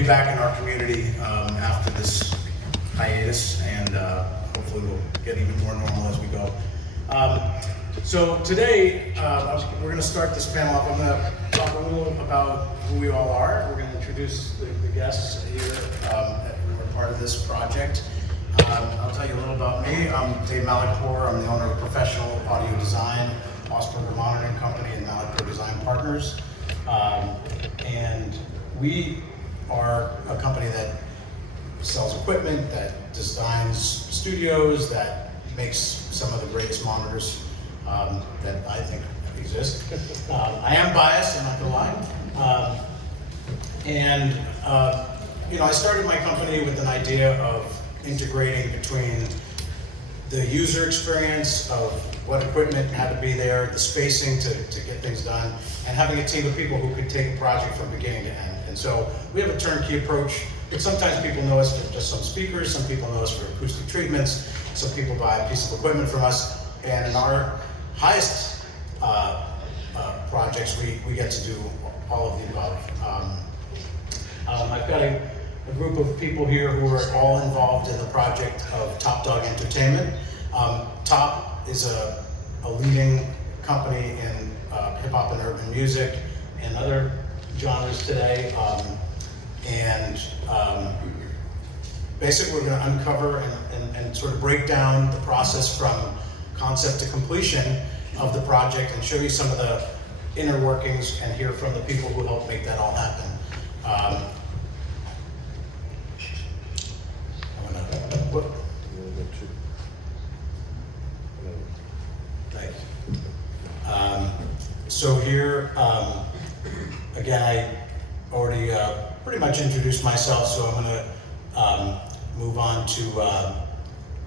be back in our community after this hiatus, and hopefully we'll get even more normal as we go. So today, we're going to start this panel off. I'm going to talk a little about who we all are. We're going to introduce the guests here who are part of this project. I'll tell you a little about me. I'm Dave Malikpour. I'm the owner of Professional Audio Design, Augspurger Monitoring Company, and Malikpour Design Partners. And we are a company that sells equipment, that designs studios, that makes some of the greatest monitors that I think exist. I am biased, I'm not gonna lie. I started my company with an idea of integrating between the user experience of what equipment had to be there, the spacing to get things done, and having a team of people who could take a project from beginning to end. And so we have a turnkey approach, but sometimes people know us for just some speakers, some people know us for acoustic treatments, some people buy a piece of equipment from us, and in our highest projects, we get to do all of the above. I've got a group of people here who are all involved in the project of Dawg Entertainment. Top is a leading company in hip-hop and urban music and other genres today. Basically we're going to uncover and sort of break down the process from concept to completion of the project and show you some of the inner workings and hear from the people who helped make that all happen. Thanks. So here, again, I already pretty much introduced myself, so I'm going to move on to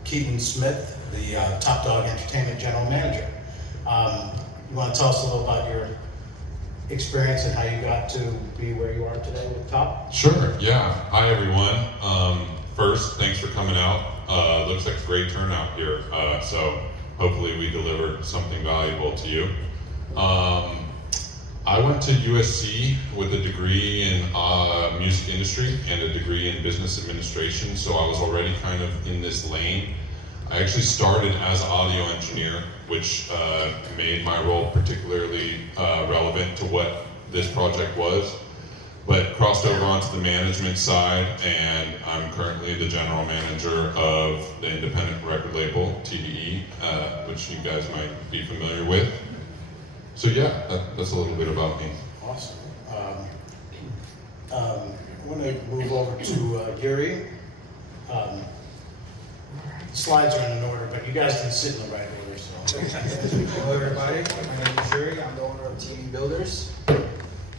Keaton Smith, the Dawg Entertainment General Manager. You want to tell us a little about your experience and how you got to be where you are today with Top? Sure, yeah. Hi, everyone. First, thanks for coming out. Looks like a great turnout here. So hopefully we delivered something valuable to you. I went to USC with a degree in music industry and a degree in business administration, so I was already kind of in this lane. I actually started as an audio engineer, which made my role particularly relevant to what this project was, but crossed over onto the management side, and I'm currently the general manager of the independent record label, TDE, which you guys might be familiar with. So yeah, that's a little bit about me. Awesome. I want to move over to Gary. Slides are in an order, but you guys didn't sit in the right order, so. Hello everybody, my name is Yuri. I'm the owner of Team Builders.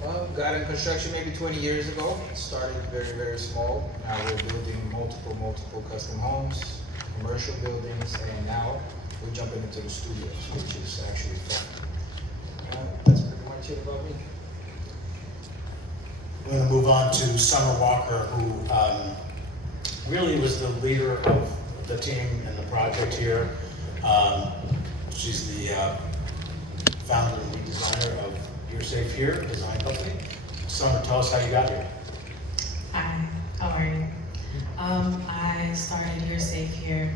Well, got in construction maybe 20 years ago. Started very, very small. Now we're building multiple custom homes, commercial buildings, and now we're jumping into the studios, which is actually fun. That's pretty much it about me. I'm going to move on to Summer Walker, who really was the leader of the team and the project here. She's the founder and lead designer of You're Safe Here Design Company. Summer, tell us how you got here. Hi, how are you? I started You're Safe Here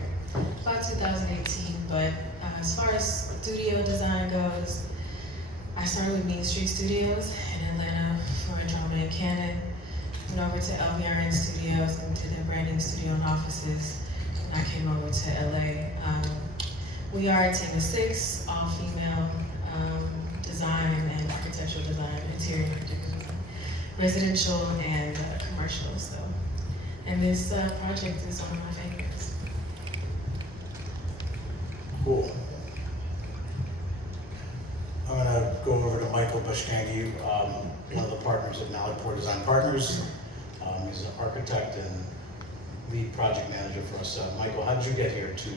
about 2018, but as far as studio design goes, I started with Mean Street Studios in Atlanta for Drama and Canon, went over to LVRN Studios and did their branding studio and offices, and I came over to LA. We are a team of 6, all female, design and architectural design, interior design, residential and commercial. So, and this project is one of my favorites. Cool. I'm going to go over to Michael Bushkangi, one of the partners at Malikpour Design Partners. He's an architect and lead project manager for us. Michael, how did you get here to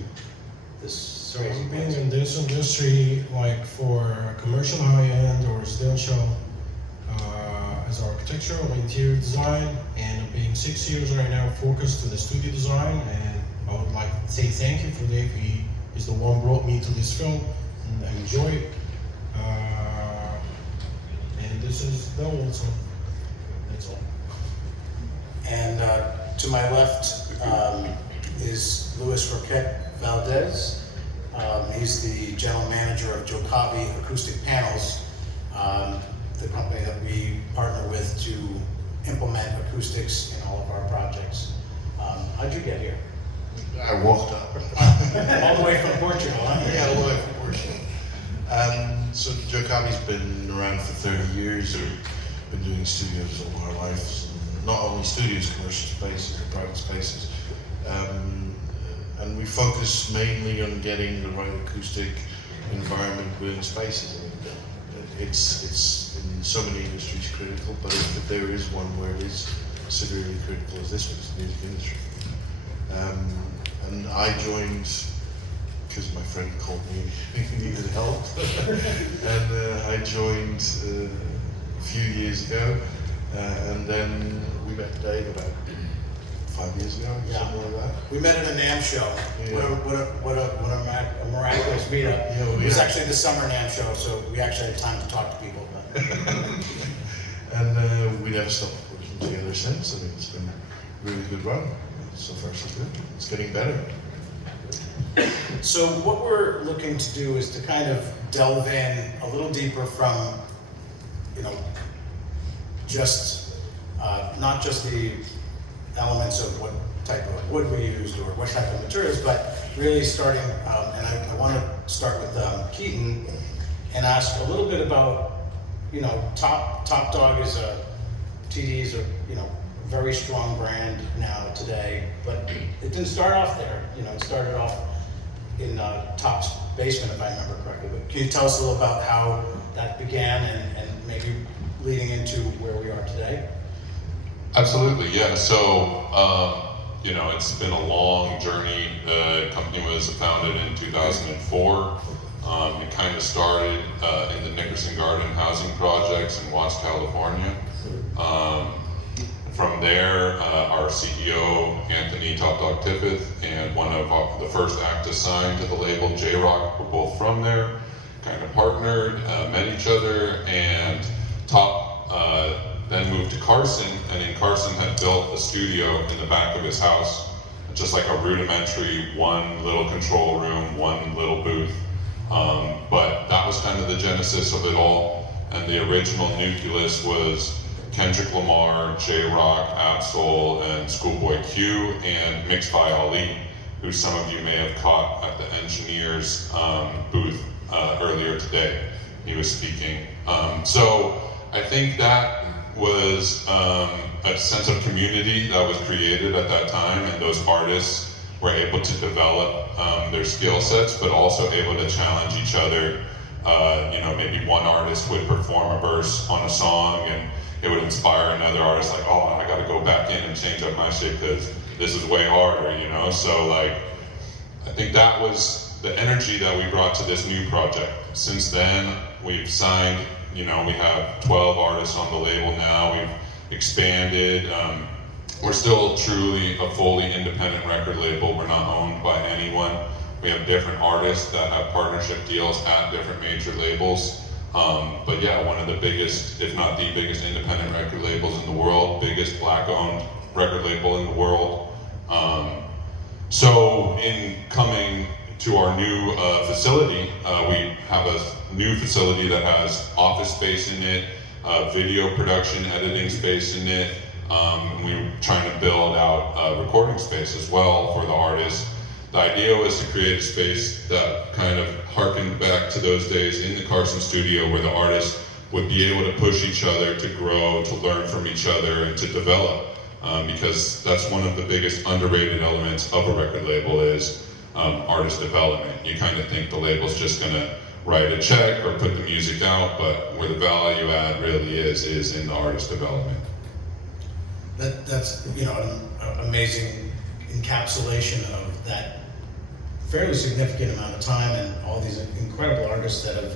this? So I've been in this industry like for commercial high-end or residential as architectural or interior design, and I'm being 6 years right now focused to the studio design, and I would like to say thank you for Dave. He is the one who brought me to this film, and I enjoy it. And this is the also. That's all. to my left is Luis Roquette Valdez. He's the general manager of Jocavi Acoustic Panels, the company that we partner with to implement acoustics in all of our projects. How'd you get here? I walked up. All the way from Portugal, huh? Yeah, all the way from Portugal. So Jocavi's been around for 30 years. We've been doing studios all our lives. Not only studios, commercial spaces and private spaces. And we focus mainly on getting the right acoustic environment within spaces. I mean, it's in so many industries critical, but if there is one where it is severely critical as this one, it's the music industry. And I joined because my friend called me he needed help. And I joined a few years ago, and then we met Dave about 5 years ago, something like that. We met at a Namm show. Yeah. What a miraculous meetup. Yeah, It was actually the summer Namm show, so we actually had time to talk to people. And we never stopped working together since. I mean, it's been a really good run. So far, so good. It's getting better. So what we're looking to do is to kind of delve in a little deeper from, just not just the elements of what type of wood we used or what type of materials, but really starting, and I want to start with Keaton and ask a little bit about, Top Dawg is TD is a very strong brand now today, but it didn't start off there. It started off in Top's basement, if I remember correctly. But can you tell us a little about how that began and maybe leading into where we are today? Absolutely, yeah. So, it's been a long journey. The company was founded in 2004. It kind of started in the Nickerson Garden housing projects in Watts, California. From there, our CEO, Anthony Top Dawg Tippett, and one of the first acts assigned to the label, J-Rock, were both from there, kind of partnered, met each other, and Top then moved to Carson, and in Carson had built a studio in the back of his house, just like a rudimentary one little control room, one little booth. But that was kind of the genesis of it all, and the original nucleus was Kendrick Lamar, J-Rock, Absol, and Schoolboy Q, and Mixed by Ali, who some of you may have caught at the engineer's booth earlier today. He was speaking. So I think that was a sense of community that was created at that time, and those artists were able to develop their skill sets, but also able to challenge each other. Maybe one artist would perform a verse on a song, and it would inspire another artist, like, oh, I gotta go back in and change up my shit because this is way harder, So I think that was the energy that we brought to this new project. Since then, we've signed, we have 12 artists on the label now. We've expanded. We're still truly a fully independent record label. We're not owned by anyone. We have different artists that have partnership deals at different major labels. But yeah, one of the biggest, if not the biggest independent record labels in the world, biggest black-owned record label in the world. So in coming to our new facility, we have a new facility that has office space in it, video production, editing space in it. We're trying to build out a recording space as well for the artists. The idea was to create a space that kind of harkened back to those days in the Carson studio where the artists would be able to push each other to grow, to learn from each other, and to develop. Because that's one of the biggest underrated elements of a record label is artist development. You kind of think the label's just gonna write a check or put the music out, but where the value add really is in the artist development. That's an amazing encapsulation of that fairly significant amount of time and all these incredible artists that have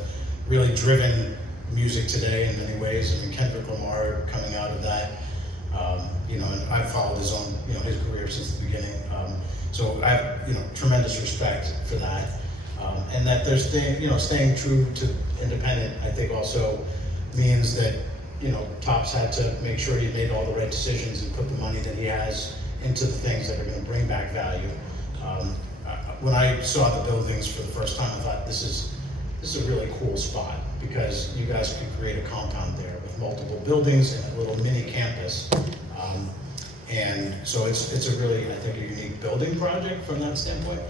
really driven music today in many ways. I mean, Kendrick Lamar coming out of that, and I've followed his own, his career since the beginning. So I have, tremendous respect for that. And that there's staying true to independent, I think also means that, Top's had to make sure he made all the right decisions and put the money that he has into the things that are going to bring back value. When I saw the buildings for the first time, I thought this is a really cool spot, because you guys could create a compound there with multiple buildings and a little mini campus. And so it's a really, I think, a unique building project from that standpoint.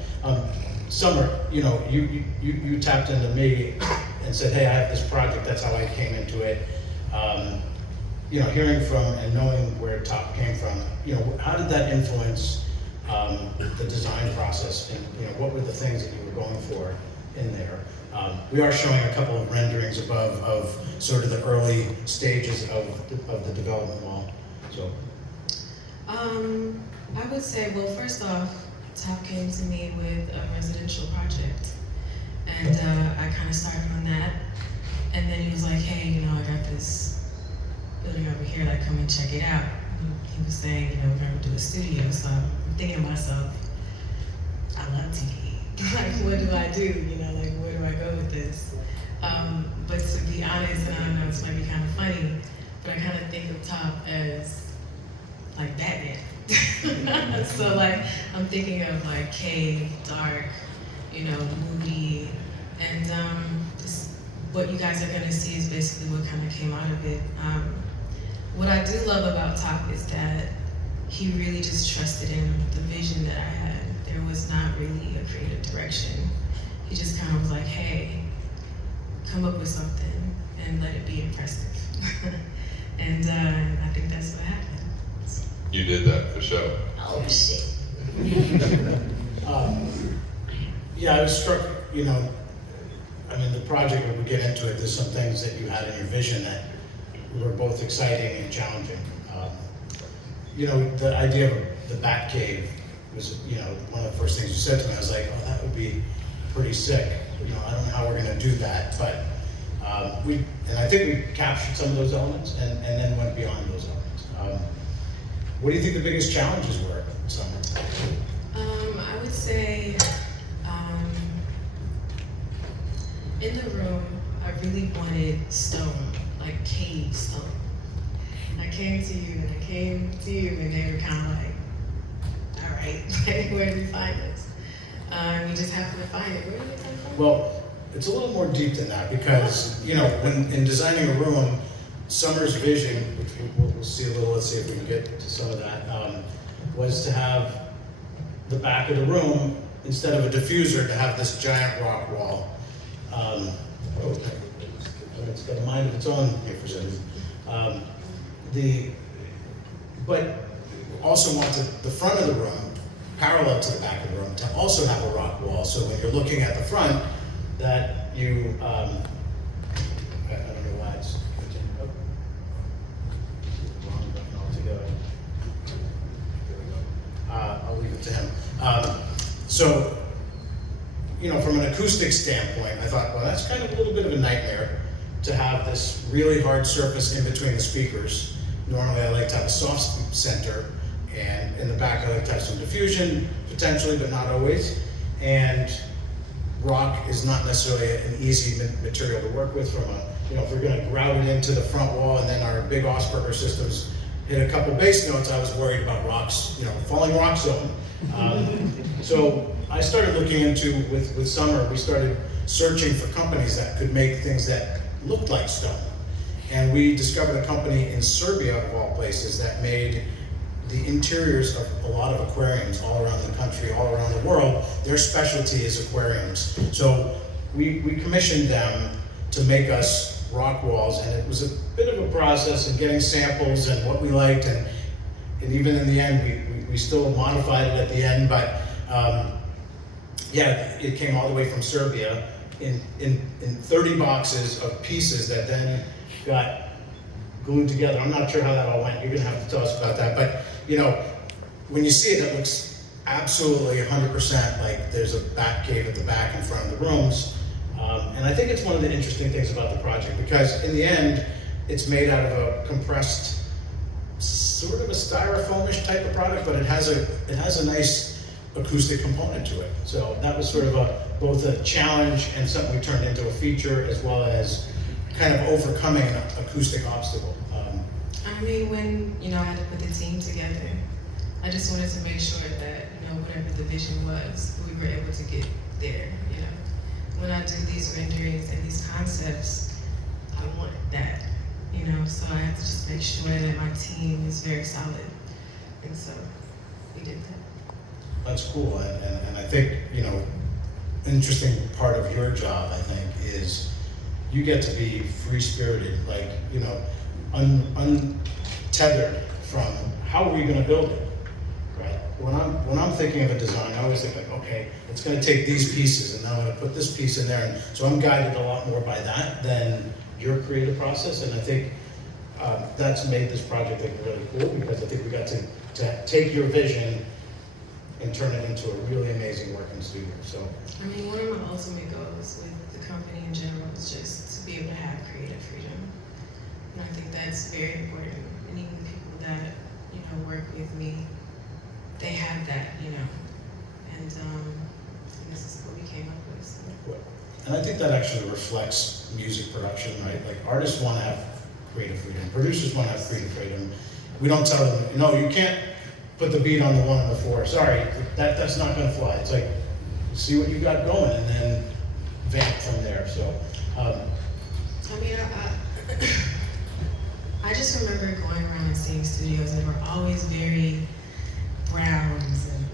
Summer, you know, you tapped into me and said, hey, I have this project. That's how I came into it. You know, hearing from and knowing where Top came from, you know, how did that influence the design process, and you know, what were the things that you were going for in there? We are showing a couple of renderings above of sort of the early stages of the development wall. So, I would say, well, first off, Top came to me with a residential project, and I kind of started on that, and then he was like, hey, you know, I got this building over here, like, come and check it out. He was saying, you know, we're gonna do a studio, so I'm thinking to myself, I love TV. Like, what do I do? You know, like, where do I go with this? But to be honest, and I don't know, this might be kind of funny, but I kind of think of Top as like Batman. So like, I'm thinking of like cave, dark, you know, moody, and what you guys are gonna see is basically what kind of came out of it. What I do love about Top is that he really just trusted in the vision that I had. There was not really a creative direction. He just kind of was like, hey, come up with something and let it be impressive. And I think that's what happened. You did that for sure. Oh shit. yeah, I was struck, you know, I mean, the project, when we get into it, there's some things that you had in your vision that were both exciting and challenging. You know, the idea of the bat cave was, you know, one of the first things you said to me. I was like, oh, that would be pretty sick. You know, I don't know how we're gonna do that, but and I think we captured some of those elements and then went beyond those elements. What do you think the biggest challenges were, Summer? I would say, in the room, I really wanted stone, like cave stone. I came to you and they were kind of like, all right, like, where do we find this? We just happened to find it. Where did it come from? Well, it's a little more deep than that, because, you know, when in designing a room, Summer's vision, which we'll see a little, let's see if we can get to some of that, was to have the back of the room, instead of a diffuser, to have this giant rock wall. It's got a mind of its own here for some reason. But also wanted the front of the room, parallel to the back of the room, to also have a rock wall. So when you're looking at the front, that you, I don't know why it's, wrong button altogether. There we go. I'll leave it to him. So, you know, from an acoustic standpoint, I thought, well, that's kind of a little bit of a nightmare to have this really hard surface in between the speakers. Normally I like to have a soft center, and in the back I like to have some diffusion, potentially, but not always. And rock is not necessarily an easy material to work with from a, you know, if we're gonna grout it into the front wall and then our big Augspurger systems hit a couple bass notes, I was worried about rocks, you know, falling rock zone. So I started looking into, with Summer, we started searching for companies that could make things that looked like stone. And we discovered a company in Serbia, of all places, that made the interiors of a lot of aquariums all around the country, all around the world. Their specialty is aquariums. So we commissioned them to make us rock walls, and it was a bit of a process in getting samples and what we liked, and even in the end, we still modified it at the end, but yeah, it came all the way from Serbia in 30 boxes of pieces that then got glued together. I'm not sure how that all went. You're gonna have to tell us about that. But you know, when you see it, it looks absolutely 100% like there's a bat cave at the back in front of the rooms. And I think it's one of the interesting things about the project, because in the end, it's made out of a compressed, sort of a styrofoamish type of product, but it has a nice acoustic component to it. So that was sort of both a challenge and something we turned into a feature, as well as kind of overcoming an acoustic obstacle. I mean, when, you know, I had to put the team together, I just wanted to make sure that, whatever the vision was, we were able to get there, When I do these renderings and these concepts, I want that, so I have to just make sure that my team is very solid. And so we did that. That's cool, and I think, interesting part of your job, I think, is you get to be free-spirited, like, untethered from how are we gonna build it, right? When I'm thinking of a design, I always think like, okay, it's gonna take these pieces, and now I'm gonna put this piece in there, and so I'm guided a lot more by that than your creative process, and I think that's made this project really cool, because I think we got to take your vision and turn it into a really amazing working studio. So, one of my ultimate goals with the company in general is just to be able to have creative freedom. And I think that's very important. And even the people that, work with me, they have that, and this is what we came up with. So. And I think that actually reflects music production, right? Like artists want to have creative freedom, producers want to have creative freedom. We don't tell them, no, you can't put the beat on the 1 and the 4. Sorry, that's not going to fly. It's like, see what you got going, and then vamp from there. So, I just remember going around and seeing studios that were always very browns and,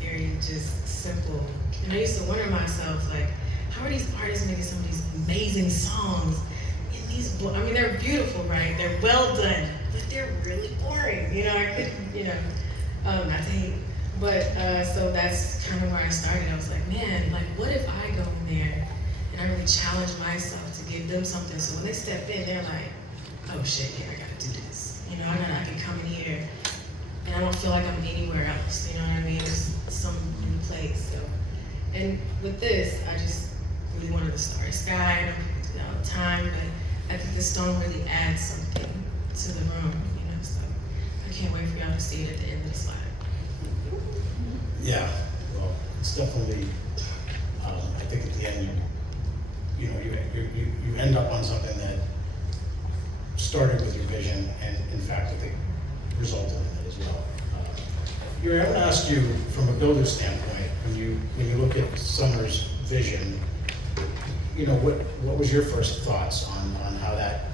very just simple. And I used to wonder myself, like, how are these artists making some of these amazing songs in these they're beautiful, right? They're well done, but they're really boring. I couldn't, not to hate. But, so that's kind of where I started. I was like, man, like, what if I go in there and I really challenge myself to give them something, so when they step in, they're like, oh shit, yeah, I gotta do this. I can come in here and I don't feel like I'm anywhere else, It's some new place. So, and with this, I just really wanted the starry sky. I know people do that all the time, but I think the stone really adds something to the room, so I can't wait for y'all to see it at the end of the slide. yeah, well, it's definitely, I think at the end, you end up on something that started with your vision, and in fact, I think resulted in it as well. Yuri, I want to ask you, from a builder standpoint, when you look at Summer's vision, what was your first thoughts on how that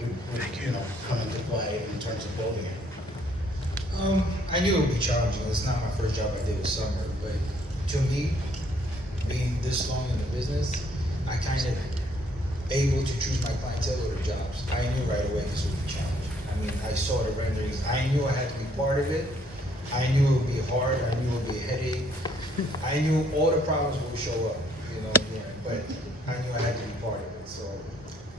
would come into play in terms of building it? I knew it would be challenging. It's not my first job I did with Summer, but to me, being this long in the business, I kind of able to choose my clientele or the jobs. I knew right away this would be challenging. I saw the renderings. I knew I had to be part of it. I knew it would be hard. I knew it would be a headache. I knew all the problems would show up, but I knew I had to be part of it. So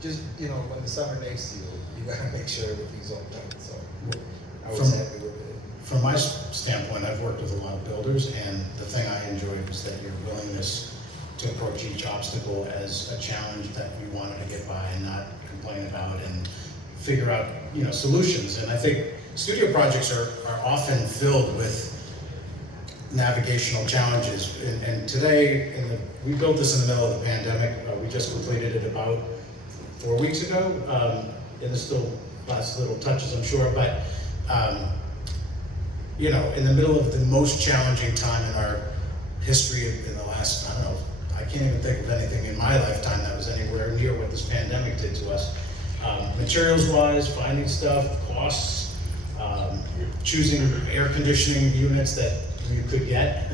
just, when the summer next to you, you gotta make sure everything's on point. So I was happy with it. From my standpoint, I've worked with a lot of builders, and the thing I enjoyed was that your willingness to approach each obstacle as a challenge that we wanted to get by and not complain about, and figure out, solutions. And I think studio projects are often filled with navigational challenges. And today, we built this in the middle of the pandemic. We just completed it about 4 weeks ago. And there's still lots of little touches, I'm sure, but in the middle of the most challenging time in our history in the last, I can't even think of anything in my lifetime that was anywhere near what this pandemic did to us. Materials-wise, finding stuff, costs, choosing air conditioning units that you could get.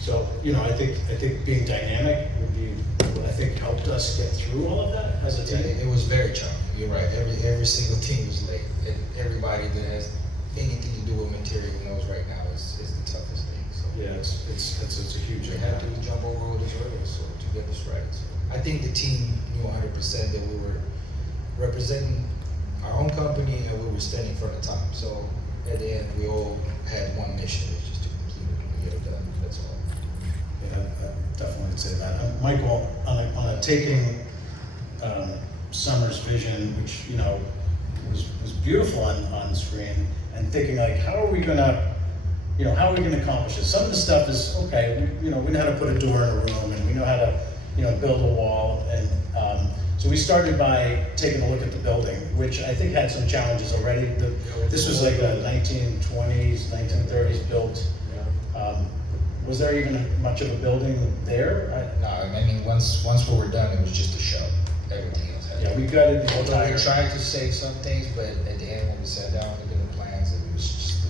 So, I think being dynamic would be what I think helped us get through all of that as a team. It was very challenging. You're right. Every single team was late, and everybody that has anything to do with material knows right now is the toughest thing. So yeah, it's a huge we had to jump over all those hurdles to get this right. So I think the team knew 100% that we were representing our own company and we were standing for the time. So at the end, we all had one mission, which is to complete it and get it done. That's all. Yeah, I definitely would say that. Michael, on a taking Summer's vision, which was beautiful on screen, and thinking like, how are we gonna accomplish this? Some of the stuff is okay. We know how to put a door in a room, and we know how to build a wall, and so So we started by taking a look at the building, which I think had some challenges already. This was like a 1920s, 1930s built. Was there even much of a building there? No, I mean, once we were done, it was just a show. Everything else had. Yeah, we gutted the Although entire. we tried to save some things, but at the end, when we sat down and looked at the plans, it was just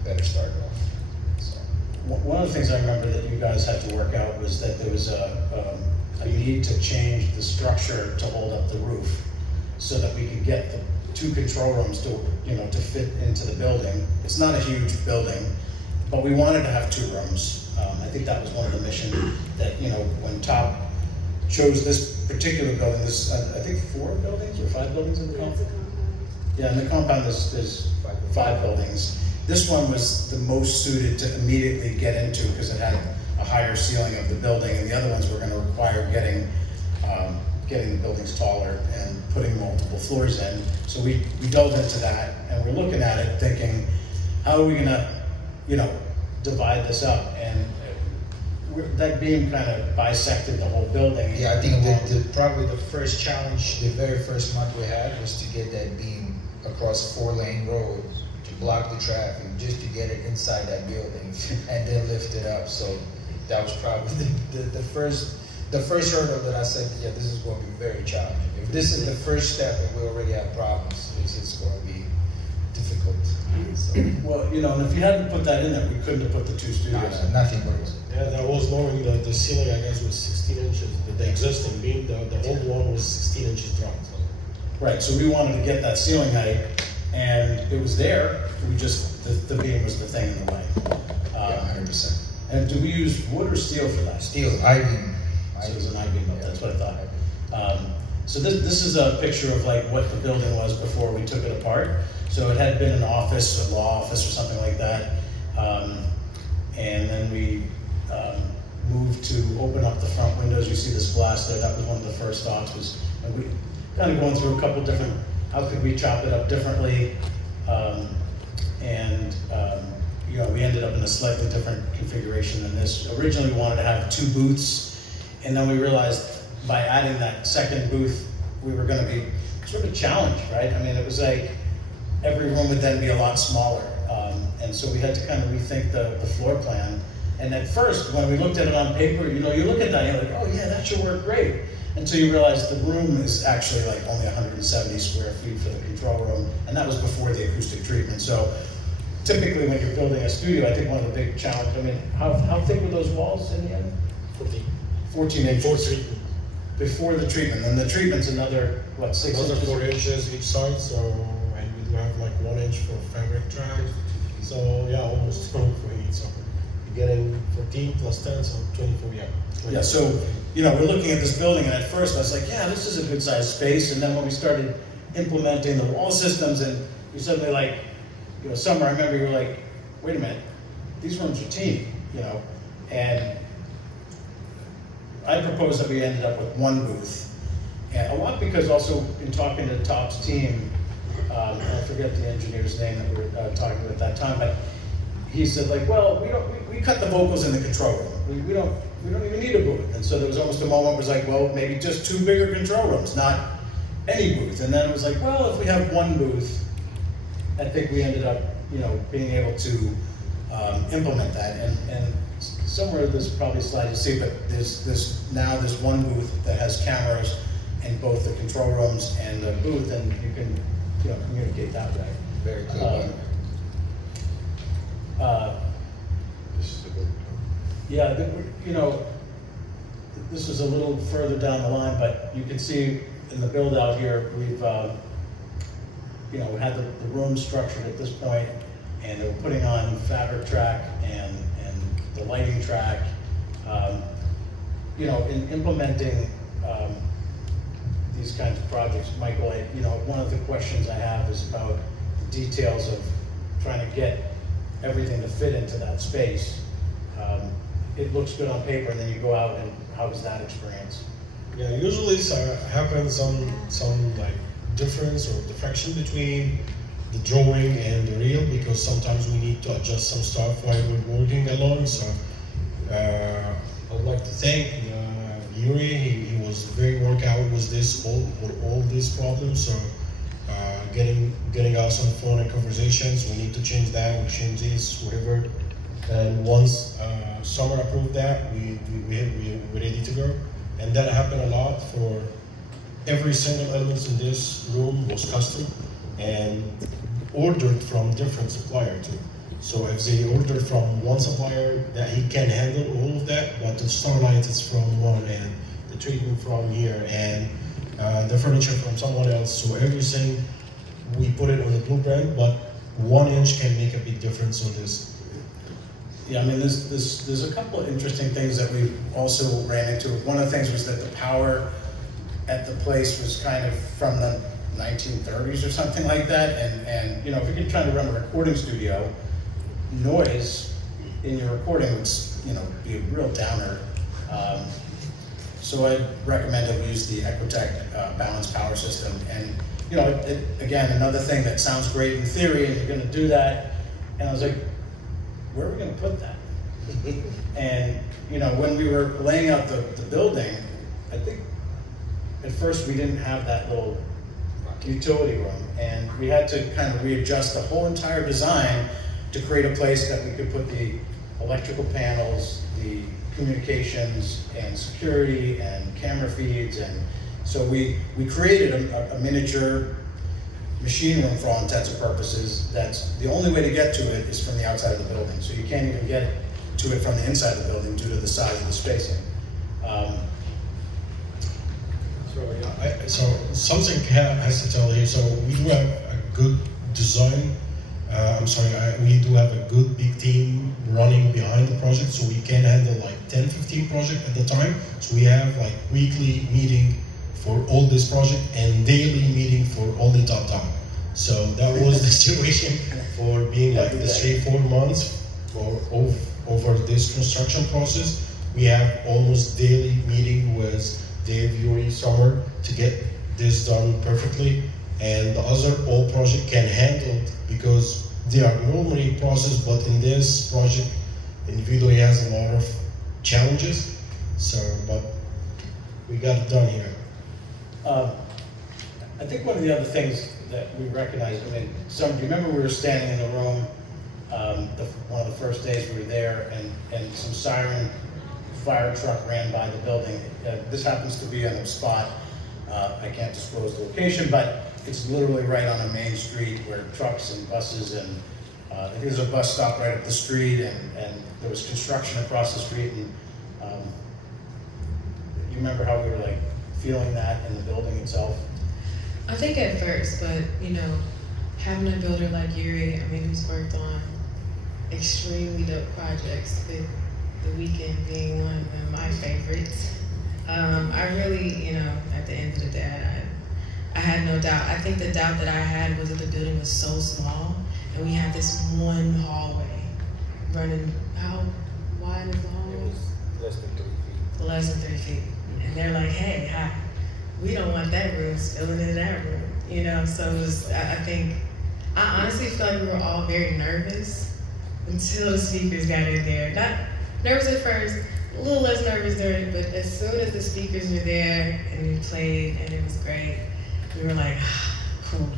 a better start off. So, One of the things I remember that you guys had to work out was that there was a need to change the structure to hold up the roof so that we could get the 2 control rooms to, to fit into the building. It's not a huge building, but we wanted to have 2 rooms. I think that was one of the mission that, when Top chose this particular building, there's, I think 4 buildings or 5 buildings in the compound? Yeah, in the compound there's 5 buildings. This one was the most suited to immediately get into because it had a higher ceiling of the building, and the other ones were going to require getting the buildings taller and putting multiple floors in. So we dove into that, and we're looking at it thinking, how are we going to, divide this up? And that beam kind of bisected the whole building. yeah, I think probably the first challenge, the very first month we had was to get that beam across a 4-lane road to block the traffic, just to get it inside that building and then lift it up. So that was probably the first hurdle that I said, yeah, this is going to be very challenging. If this is the first step and we already have problems, it's going to be difficult. So, Well, and if you hadn't put that in there, we couldn't have put the 2 studios in. nothing works. Yeah, that was lowering the ceiling, I guess, was 16 inches. The existing beam, the old one was 16 inches drop. Right, so we wanted to get that ceiling height, and it was there, we just, the beam was the thing in the way. Yeah, 100%. And do we use wood or steel for that? Steel, I-beam. So it was an I-beam, that's what I thought. So this is a picture of like what the building was before we took it apart. So it had been an office, a law office or something like that. And then we moved to open up the front windows. You see this glass there, that was one of the first thoughts, was we kind of going through a couple different, how could we chop it up differently? We ended up in a slightly different configuration than this. Originally we wanted to have 2 booths, and then we realized by adding that second booth, we were going to be sort of challenged, right? I mean, it was like every room would then be a lot smaller. And so we had to kind of rethink the floor plan. And at first, when we looked at it on paper, you look at that and you're like, oh yeah, that should work great. Until you realize the room is actually like only 170 square feet for the control room, and that was before the acoustic treatment. So typically when you're building a studio, I think one of the big challenges, I mean, how thick were those walls in the end? 14 inches. Before treatment. Before the treatment, and the treatment's another, what, 6 Another inches? 4 inches each side, so, and we do have like 1 inch for fabric track. So yeah, almost 24 each. So you're getting 14 plus 10, so 24, yeah. 24. Yeah, so, we're looking at this building, and at first I was like, yeah, this is a good sized space. And then when we started implementing the wall systems, and we suddenly like, Summer, I remember you were like, wait a minute, these rooms are teeny, and I proposed that we ended up with 1 booth. And a lot because also in talking to Top's team, I forget the engineer's name that we were talking to at that time, but he said like, well, we cut the vocals in the control room. We don't even need a booth. And so there was almost a moment where it was like, well, maybe just 2 bigger control rooms, not any booth. And then it was like, well, if we have 1 booth, I think we ended up, being able to implement that. And somewhere there's probably a slide you see, but there's now this 1 booth that has cameras in both the control rooms and the booth, and you can communicate that way. Very cool. This is a good Yeah, this is a little further down the line, but you can see in the build out here, we've we had the room structured at this point, and they were putting on fabric track and the lighting track. In implementing these kinds of projects, Michael, one of the questions I have is about the details of trying to get everything to fit into that space. It looks good on paper, and then you go out, and how was that experience? Yeah, usually happens some like difference or defection between the drawing and the real, because sometimes we need to adjust some stuff while we're working along. So I would like to thank Yuri. He was very workout was this all these problems. So getting us on the phone and conversations, we need to change that, we change this, whatever. And once Summer approved that, we're ready to go. And that happened a lot for every single element in this room was custom and ordered from different supplier too. So if they ordered from one supplier, that he can handle all of that, but the starlight is from one, and the treatment from here, and the furniture from someone else. So everything, we put it on the blueprint, but 1 inch can make a big difference on this. Yeah, I mean, there's a couple of interesting things that we also ran into. One of the things was that the power at the place was kind of from the 1930s or something like that, and you know, if you're trying to run a recording studio, noise in your recording would, you know, be a real downer. So I recommend that we use the Ecotech balanced power system. And you know, again, another thing that sounds great in theory, and you're going to do that. And I was like, where are we going to put that? And you know, when we were laying out the building, I think at first we didn't have that little utility room, and we had to kind of readjust the whole entire design to create a place that we could put the electrical panels, the communications and security and camera feeds. And so we created a miniature machine room for all intents and purposes. That's the only way to get to it is from the outside of the building. So you can't even get to it from the inside of the building due to the size of the spacing. So something has to tell you. So we do have a good design. We do have a good big team running behind the project, so we can handle like 10, 15 projects at the time. So we have like weekly meeting for all this project and daily meeting for all the top down. So that was the situation for being like the 3-4 months for over this construction process. We have almost daily meeting with Dave, Yuri, Summer to get this done perfectly, and the other all project can handle because they are normally processed, but in this project, individually has a lot of challenges. So, but we got it done here. I think one of the other things that we recognized, I mean, do you remember we were standing in the room, one of the first days we were there, and some siren fire truck ran by the building. This happens to be on a spot, I can't disclose the location, but it's literally right on a main street where trucks and buses and I think there's a bus stop right up the street, and there was construction across the street. And you remember how we were like feeling that in the building itself? I think at first, but you know, having a builder like Yuri, I mean, who's worked on extremely dope projects, with The Weekend being one of my favorites. I really, you know, at the end of the day, I had no doubt. I think the doubt that I had was that the building was so small, and we had this one hallway running. How wide is the hallway? It was less than 3 feet. Less than 3 feet. And they're like, hey, hi, we don't want that room spilling into that room, you know? So it was, I honestly felt like we were all very nervous until the speakers got in there. Not nervous at first, a little less nervous during, but as soon as the speakers were there and we played and it was great, we were like, cool,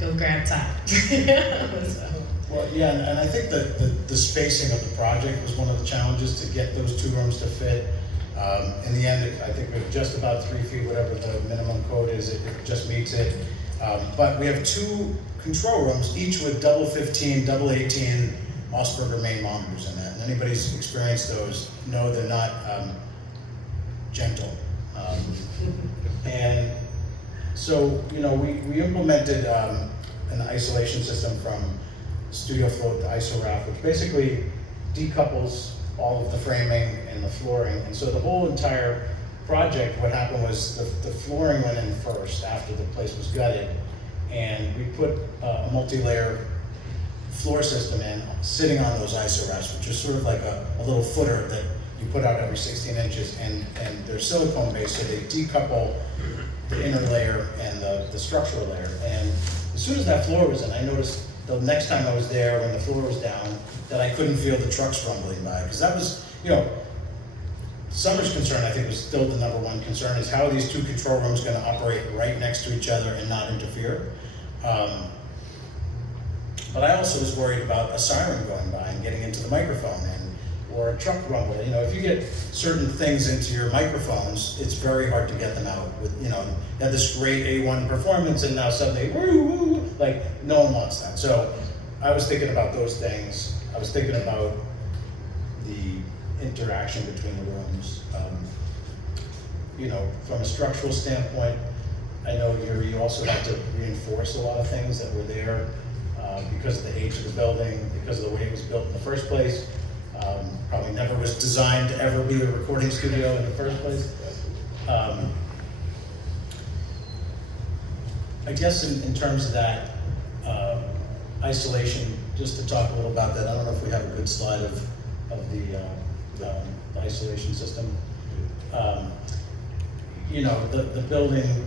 go grab top. So. Well, yeah, and I think that the spacing of the project was one of the challenges to get those 2 rooms to fit. In the end, I think we're just about 3 feet, whatever the minimum code is, it just meets it. But we have 2 control rooms, each with double 15, double 18 Augspurger main monitors in that. And anybody who's experienced those know they're not gentle. And so, you know, we implemented an isolation system from Studio Float to IsoWrap, which basically decouples all of the framing and the flooring. And so the whole entire project, what happened was the flooring went in first after the place was gutted, and we put a multi-layer floor system in, sitting on those IsoWraps, which is sort of like a little footer that you put out every 16 inches, and they're silicone based, so they decouple the inner layer and the structural layer. And as soon as that floor was in, I noticed the next time I was there, when the floor was down, that I couldn't feel the trucks rumbling by, because that was, you know, Summer's concern, I think, was still the number one concern, is how are these two control rooms going to operate right next to each other and not interfere? But I also was worried about a siren going by and getting into the microphone, or a truck rumble. You know, if you get certain things into your microphones, it's very hard to get them out. With, you know, you have this great A1 performance, and now suddenly, woo, woo, like, no one wants that. So I was thinking about those things. I was thinking about the interaction between the rooms. You know, from a structural standpoint, I know you also had to reinforce a lot of things that were there because of the age of the building, because of the way it was built in the first place. Probably never was designed to ever be a recording studio in the first place. I guess in terms of that isolation, just to talk a little about that, I don't know if we have a good slide of the isolation system. You know, the building,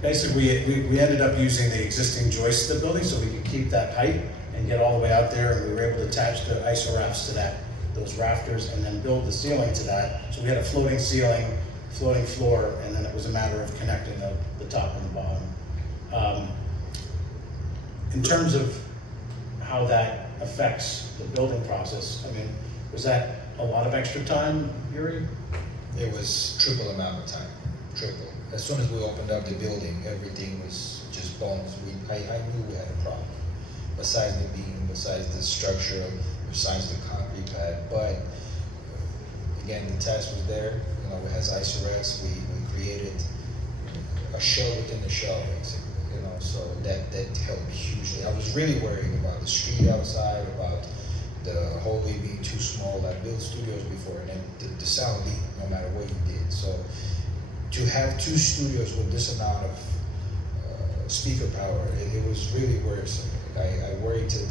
basically we ended up using the existing joists of the building so we could keep that height and get all the way out there, and we were able to attach the ISO rafts to those rafters and then build the ceiling to that. So we had a floating ceiling, floating floor, and then it was a matter of connecting the top and the bottom. In terms of how that affects the building process, I mean, was that a lot of extra time, Yuri? It was triple amount of time, triple. As soon as we opened up the building, everything was just bones. I knew we had a problem. Besides the beam, besides the structure, besides the concrete pad, but again, the test was there. You know, it has iso-rest. We created a shell within the shell, basically. You know, so that helped hugely. I was really worried about the street outside, about the hallway being too small. I built studios before, and then the sound leak, no matter what you did. So to have two studios with this amount of speaker power, it was really worrisome. I worried till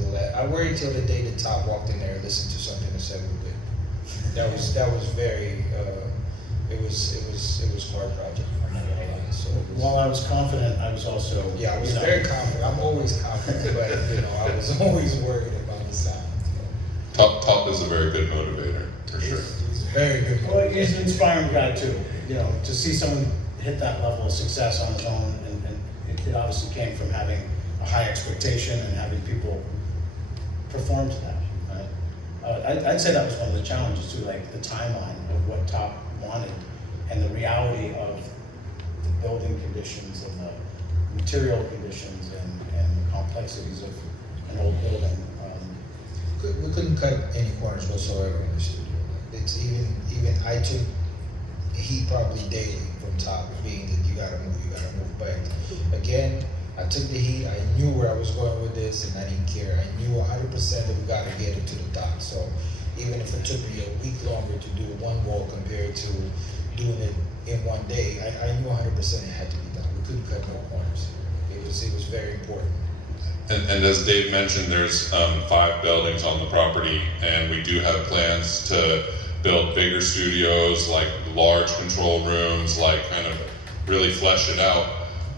the day the top walked in there and listened to something and said we did. That was very. It was a hard project. I'm not gonna lie. So While I was confident, I was also I was very confident. I'm always confident, but you know, I was always worried about the sound. Top is a very good motivator, for sure. He's very good. Well, he's an inspiring guy too. You know, to see someone hit that level of success on his own, and it obviously came from having a high expectation and having people perform to that. Right? I'd say that was one of the challenges too, like the timeline of what Top wanted and the reality of the building conditions and the material conditions and the complexities of an old building. We couldn't cut any corners whatsoever in the studio. It's even I took heat probably daily from Top, being that you gotta move. But again, I took the heat. I knew where I was going with this, and I didn't care. I knew 100% that we got to get it to the top. So even if it took me a week longer to do one wall compared to doing it in one day, I knew 100% it had to be done. We couldn't cut no corners. It was very important. And as Dave mentioned, there's 5 buildings on the property, and we do have plans to build bigger studios, like large control rooms, like kind of really flesh it out.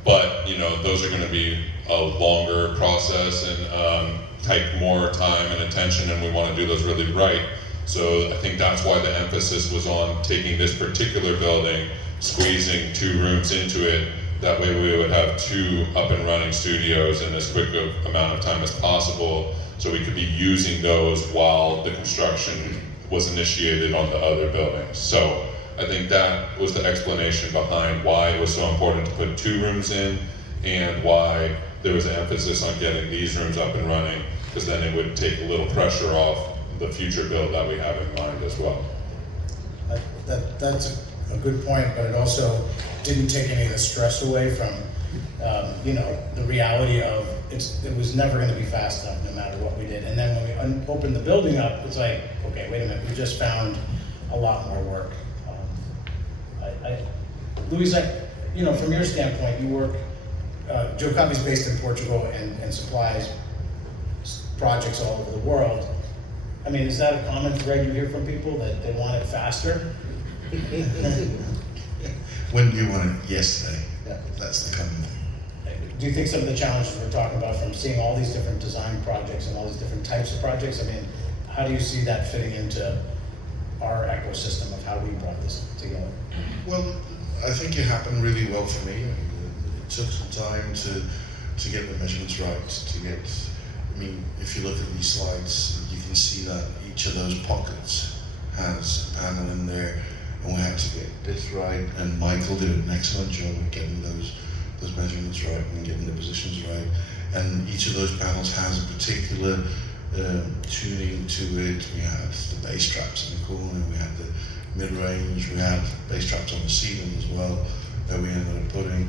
But you know, those are going to be a longer process and take more time and attention, and we want to do those really right. So I think that's why the emphasis was on taking this particular building, squeezing 2 rooms into it. That way we would have 2 up and running studios in as quick of amount of time as possible, so we could be using those while the construction was initiated on the other buildings. So I think that was the explanation behind why it was so important to put 2 rooms in, and why there was an emphasis on getting these rooms up and running, because then it would take a little pressure off the future build that we have in mind as well. That's a good point, but it also didn't take any of the stress away from, you know, the reality of it was never going to be fast enough no matter what we did. And then when we opened the building up, it's like, okay, wait a minute, we just found a lot more work. Luis, you know, from your standpoint, you work, Joe Copy's based in Portugal and supplies projects all over the world. I mean, is that a common thread you hear from people, that they want it faster? When do you want it? Yesterday. Yeah. That's the common thing. Do you think some of the challenges we're talking about, from seeing all these different design projects and all these different types of projects, I mean, how do you see that fitting into our ecosystem of how we brought this together? Well, I think it happened really well for me. I mean, it took some time to get the measurements right, I mean, if you look at these slides, you can see that each of those pockets has a panel in there, and we had to get this right, and Michael did an excellent job of getting those measurements right and getting the positions right. And each of those panels has a particular tuning to it. We had the bass traps in the corner, we had the mid-range, we had bass traps on the ceiling as well that we ended up putting.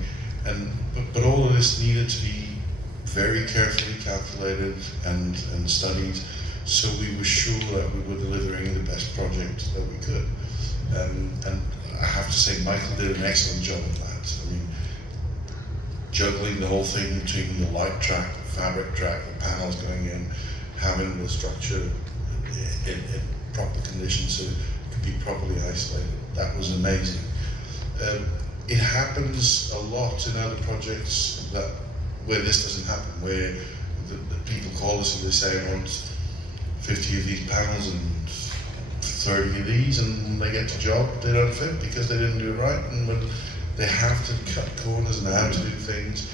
But all of this needed to be very carefully calculated and studied, so we were sure that we were delivering the best project that we could. And I have to say, Michael did an excellent job of that. I mean, juggling the whole thing between the light track, the fabric track, the panels going in, having the structure in proper condition so it could be properly isolated. That was amazing. It happens a lot in other projects where this doesn't happen, where the people call us and they say, I want 50 of these panels and 30 of these, and when they get to job, they don't fit because they didn't do it right, and when they have to cut corners and they have to do things,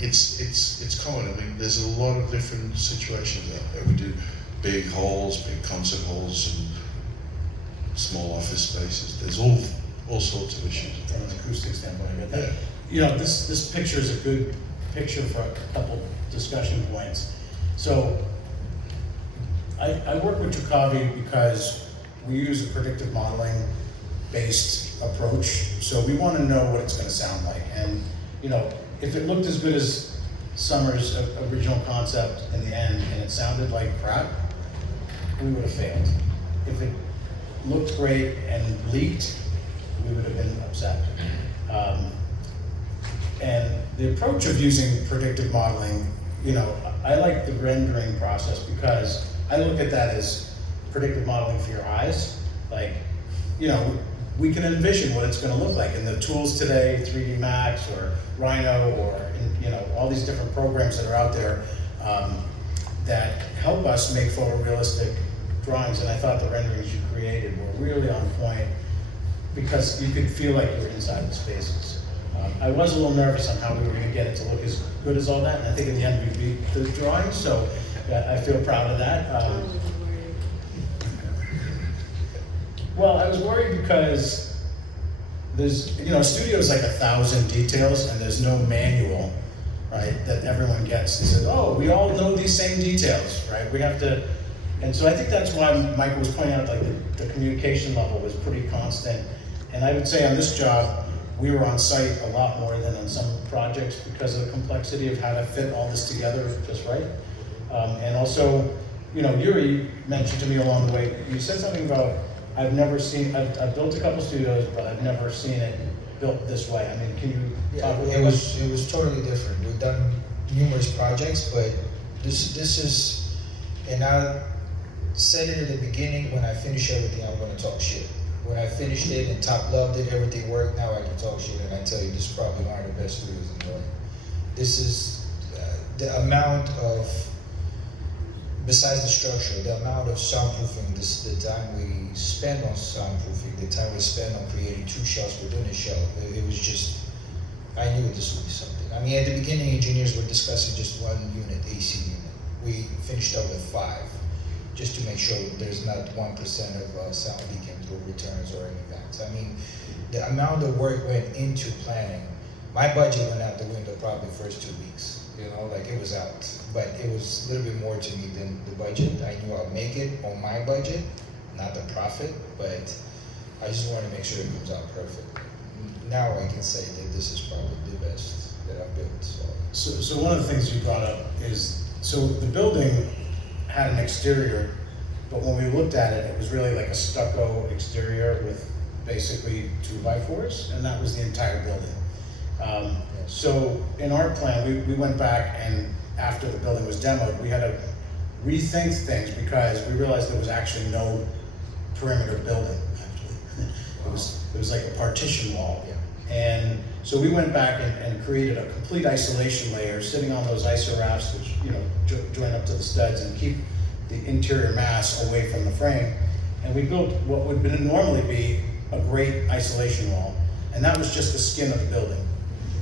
it's common. I mean, there's a lot of different situations out there. We do big halls, big concert halls, and small office spaces. There's all sorts of issues. From an acoustic standpoint, I get that. Yeah. You know, this picture is a good picture for a couple discussion points. So, I work with Trucavi because we use a predictive modeling based approach. So we want to know what it's going to sound like. And, you know, if it looked as good as Summer's original concept in the end and it sounded like crap, we would have failed. If it looked great and leaked, we would have been upset. And the approach of using predictive modeling, you know, I like the rendering process because I look at that as predictive modeling for your eyes. Like, you know, we can envision what it's going to look like. And the tools today, 3D Max or Rhino or, you know, all these different programs that are out there that help us make photorealistic drawings. And I thought the renderings you created were really on point because you could feel like you were inside the spaces. I was a little nervous on how we were going to get it to look as good as all that, and I think in the end we beat the drawings, so I feel proud of that. Well, I was worried because there's, you know, a studio is like 1,000 details, and there's no manual, right, that everyone gets. They said, oh, we all know these same details, right? We have to, and so I think that's why Michael was pointing out, like, the communication level was pretty constant. And I would say on this job, we were on site a lot more than on some projects because of the complexity of how to fit all this together just right. And also, you know, Yuri mentioned to me along the way, you said something about, I've built a couple studios, but I've never seen it built this way. I mean, can you talk a little bit? It was totally different. We've done numerous projects, but this is, and I said it at the beginning, when I finish everything, I'm gonna talk shit. When I finished it and Top loved it, everything worked, now I can talk shit, and I tell you, this is probably one of the best studios in the world. This is the amount of, besides the structure, the amount of soundproofing, the time we spend on soundproofing, the time we spend on creating 2 shelves within a shelf, it was just, I knew this would be something. I mean, at the beginning, engineers were discussing just 1 unit, AC unit. We finished up with 5, just to make sure there's not 1% of sound leaking through returns or any vents. I mean, the amount of work went into planning. My budget went out the window probably the first 2 weeks. You know, like, it was out, but it was a little bit more to me than the budget. I knew I'd make it on my budget, not the profit, but I just wanted to make sure it comes out perfect. Now I can say that this is probably the best that I've built. So one of the things you brought up is, so the building had an exterior, but when we looked at it, it was really like a stucco exterior with basically 2x4s, and that was the entire building. So in our plan, we went back, and after the building was demoed, we had to rethink things because we realized there was actually no perimeter building, actually. It was like a partition wall. Yeah. And so we went back and created a complete isolation layer sitting on those iso rafts, which, you know, join up to the studs and keep the interior mass away from the frame. and we built what would normally be a great isolation wall, and that was just the skin of the building.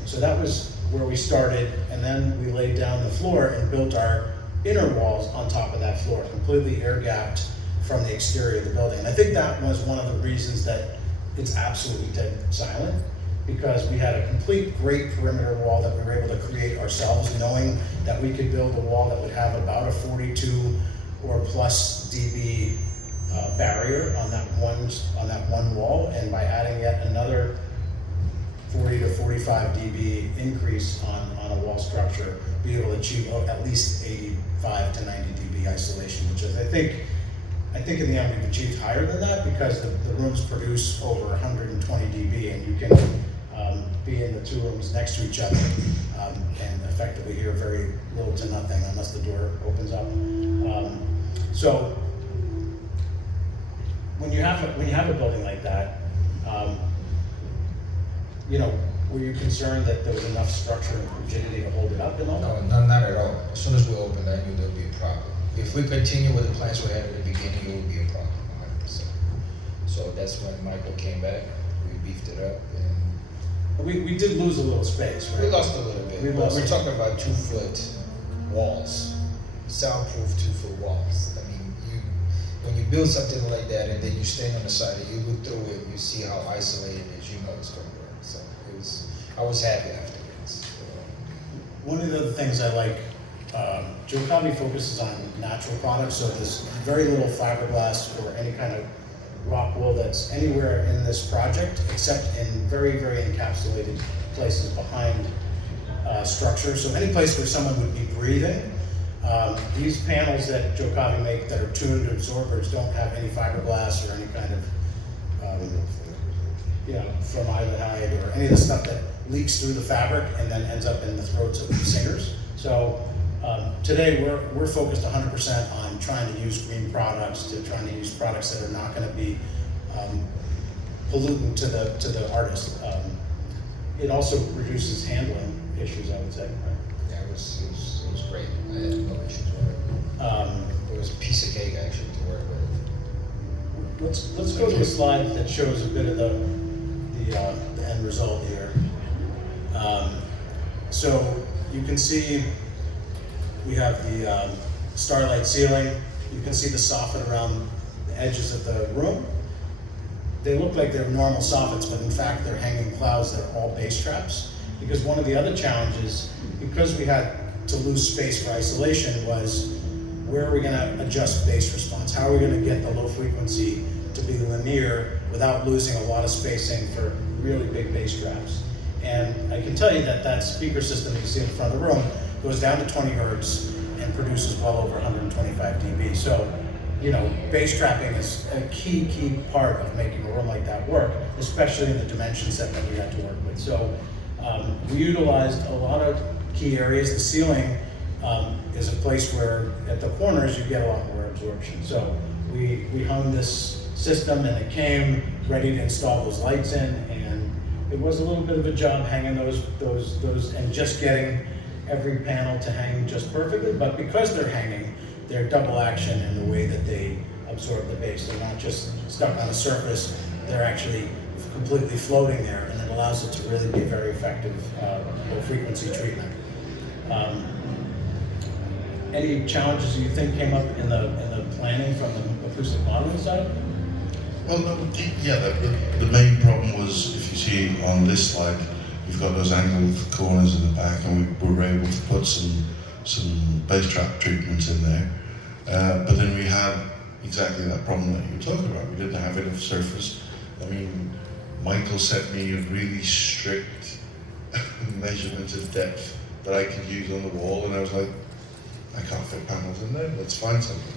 So that was where we started, and then we laid down the floor and built our inner walls on top of that floor, completely air gapped from the exterior of the building. And I think that was one of the reasons that it's absolutely dead silent, because we had a complete great perimeter wall that we were able to create ourselves, knowing that we could build a wall that would have about a 42 or plus dB barrier on that one wall, and by adding yet another 40 to 45 dB increase on a wall structure, be able to achieve at least 85 to 90 dB isolation, which is, I think in the end we've achieved higher than that, because the rooms produce over 120 dB, and you can be in the two rooms next to each other and effectively hear very little to nothing unless the door opens up. So when you have a building like that, you know, were you concerned that there was enough structure and rigidity to hold it up and all that? No, not at all. As soon as we opened, I knew there would be a problem. If we continue with the plans we had at the beginning, it would be a problem, 100%. So that's when Michael came back, we beefed it up, and We did lose a little space, right? we lost a little bit. But we're talking about 2-foot walls, soundproof 2-foot walls. I mean, when you build something like that and then you stand on the side and you look through it, you see how isolated it is, you know it's going to work. So I was happy afterwards. One of the other things I like, Joe Covey focuses on natural products, so there's very little fiberglass or any kind of rock wool that's anywhere in this project, except in very, very encapsulated places behind structures. So any place where someone would be breathing, these panels that Joe Covey make that are tuned absorbers don't have any fiberglass or any kind of formaldehyde or any of the stuff that leaks through the fabric and then ends up in the throats of the singers. So today we're focused 100% on trying to use green products, trying to use products that are not going to be pollutant to the artist. It also reduces handling issues, I would say. Yeah, it was great. I had no issues with it. It was a piece of cake actually to work with. Let's go to a slide that shows a bit of the end result here. So you can see we have the starlight ceiling. You can see the soffit around the edges of the room. They look like they're normal soffits, but in fact they're hanging clouds that are all bass traps. Because one of the other challenges, because we had to lose space for isolation, was where are we going to adjust bass response? How are we going to get the low frequency to be linear without losing a lot of spacing for really big bass traps? And I can tell you that that speaker system you see in the front of the room goes down to 20 hertz and produces well over 125 dB. So, you know, bass trapping is a key part of making a room like that work, especially in the dimension set that we had to work with. So we utilized a lot of key areas. The ceiling is a place where at the corners you get a lot more absorption. So we hung this system and it came ready to install those lights in, and it was a little bit of a job hanging those and just getting every panel to hang just perfectly. But because they're hanging, they're double action in the way that they absorb the bass. They're not just stuck on a surface, they're actually completely floating there, and it allows it to really be a very effective low frequency treatment. Any challenges you think came up in the planning from the acoustic modeling side? Well, the main problem was, if you see on this slide, you've got those angled corners in the back, and we were able to put some bass trap treatments in there. But then we had exactly that problem that you were talking about. We didn't have enough surface. I mean, Michael set me a really strict measurement of depth that I could use on the wall, and I was like, I can't fit panels in there, let's find something.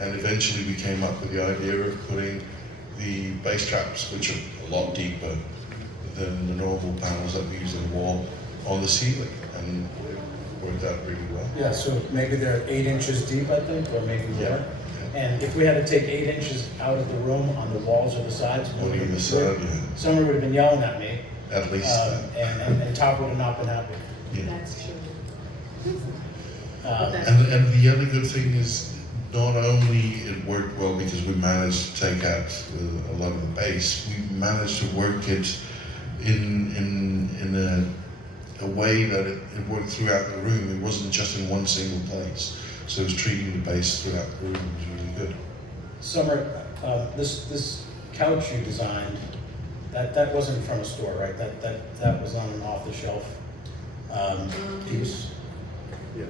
And eventually we came up with the idea of putting the bass traps, which are a lot deeper than the normal panels that we use on the wall, on the ceiling, and it worked out really well. Yeah, so maybe they're 8 inches deep, I think, or maybe more. Yeah. And if we had to take 8 inches out of the room on the walls or the sides, On either side, yeah. someone would have been yelling at me, At least that. and Top would have not been happy. Yeah. That's true. Uh, And the other good thing is, not only it worked well because we managed to take out a lot of the bass, we managed to work it in a way that it worked throughout the room. It wasn't just in one single place. So it was treating the bass throughout the room was really good. Summer, this couch you designed, that wasn't from a store, right? That was on an off-the-shelf piece. Yeah.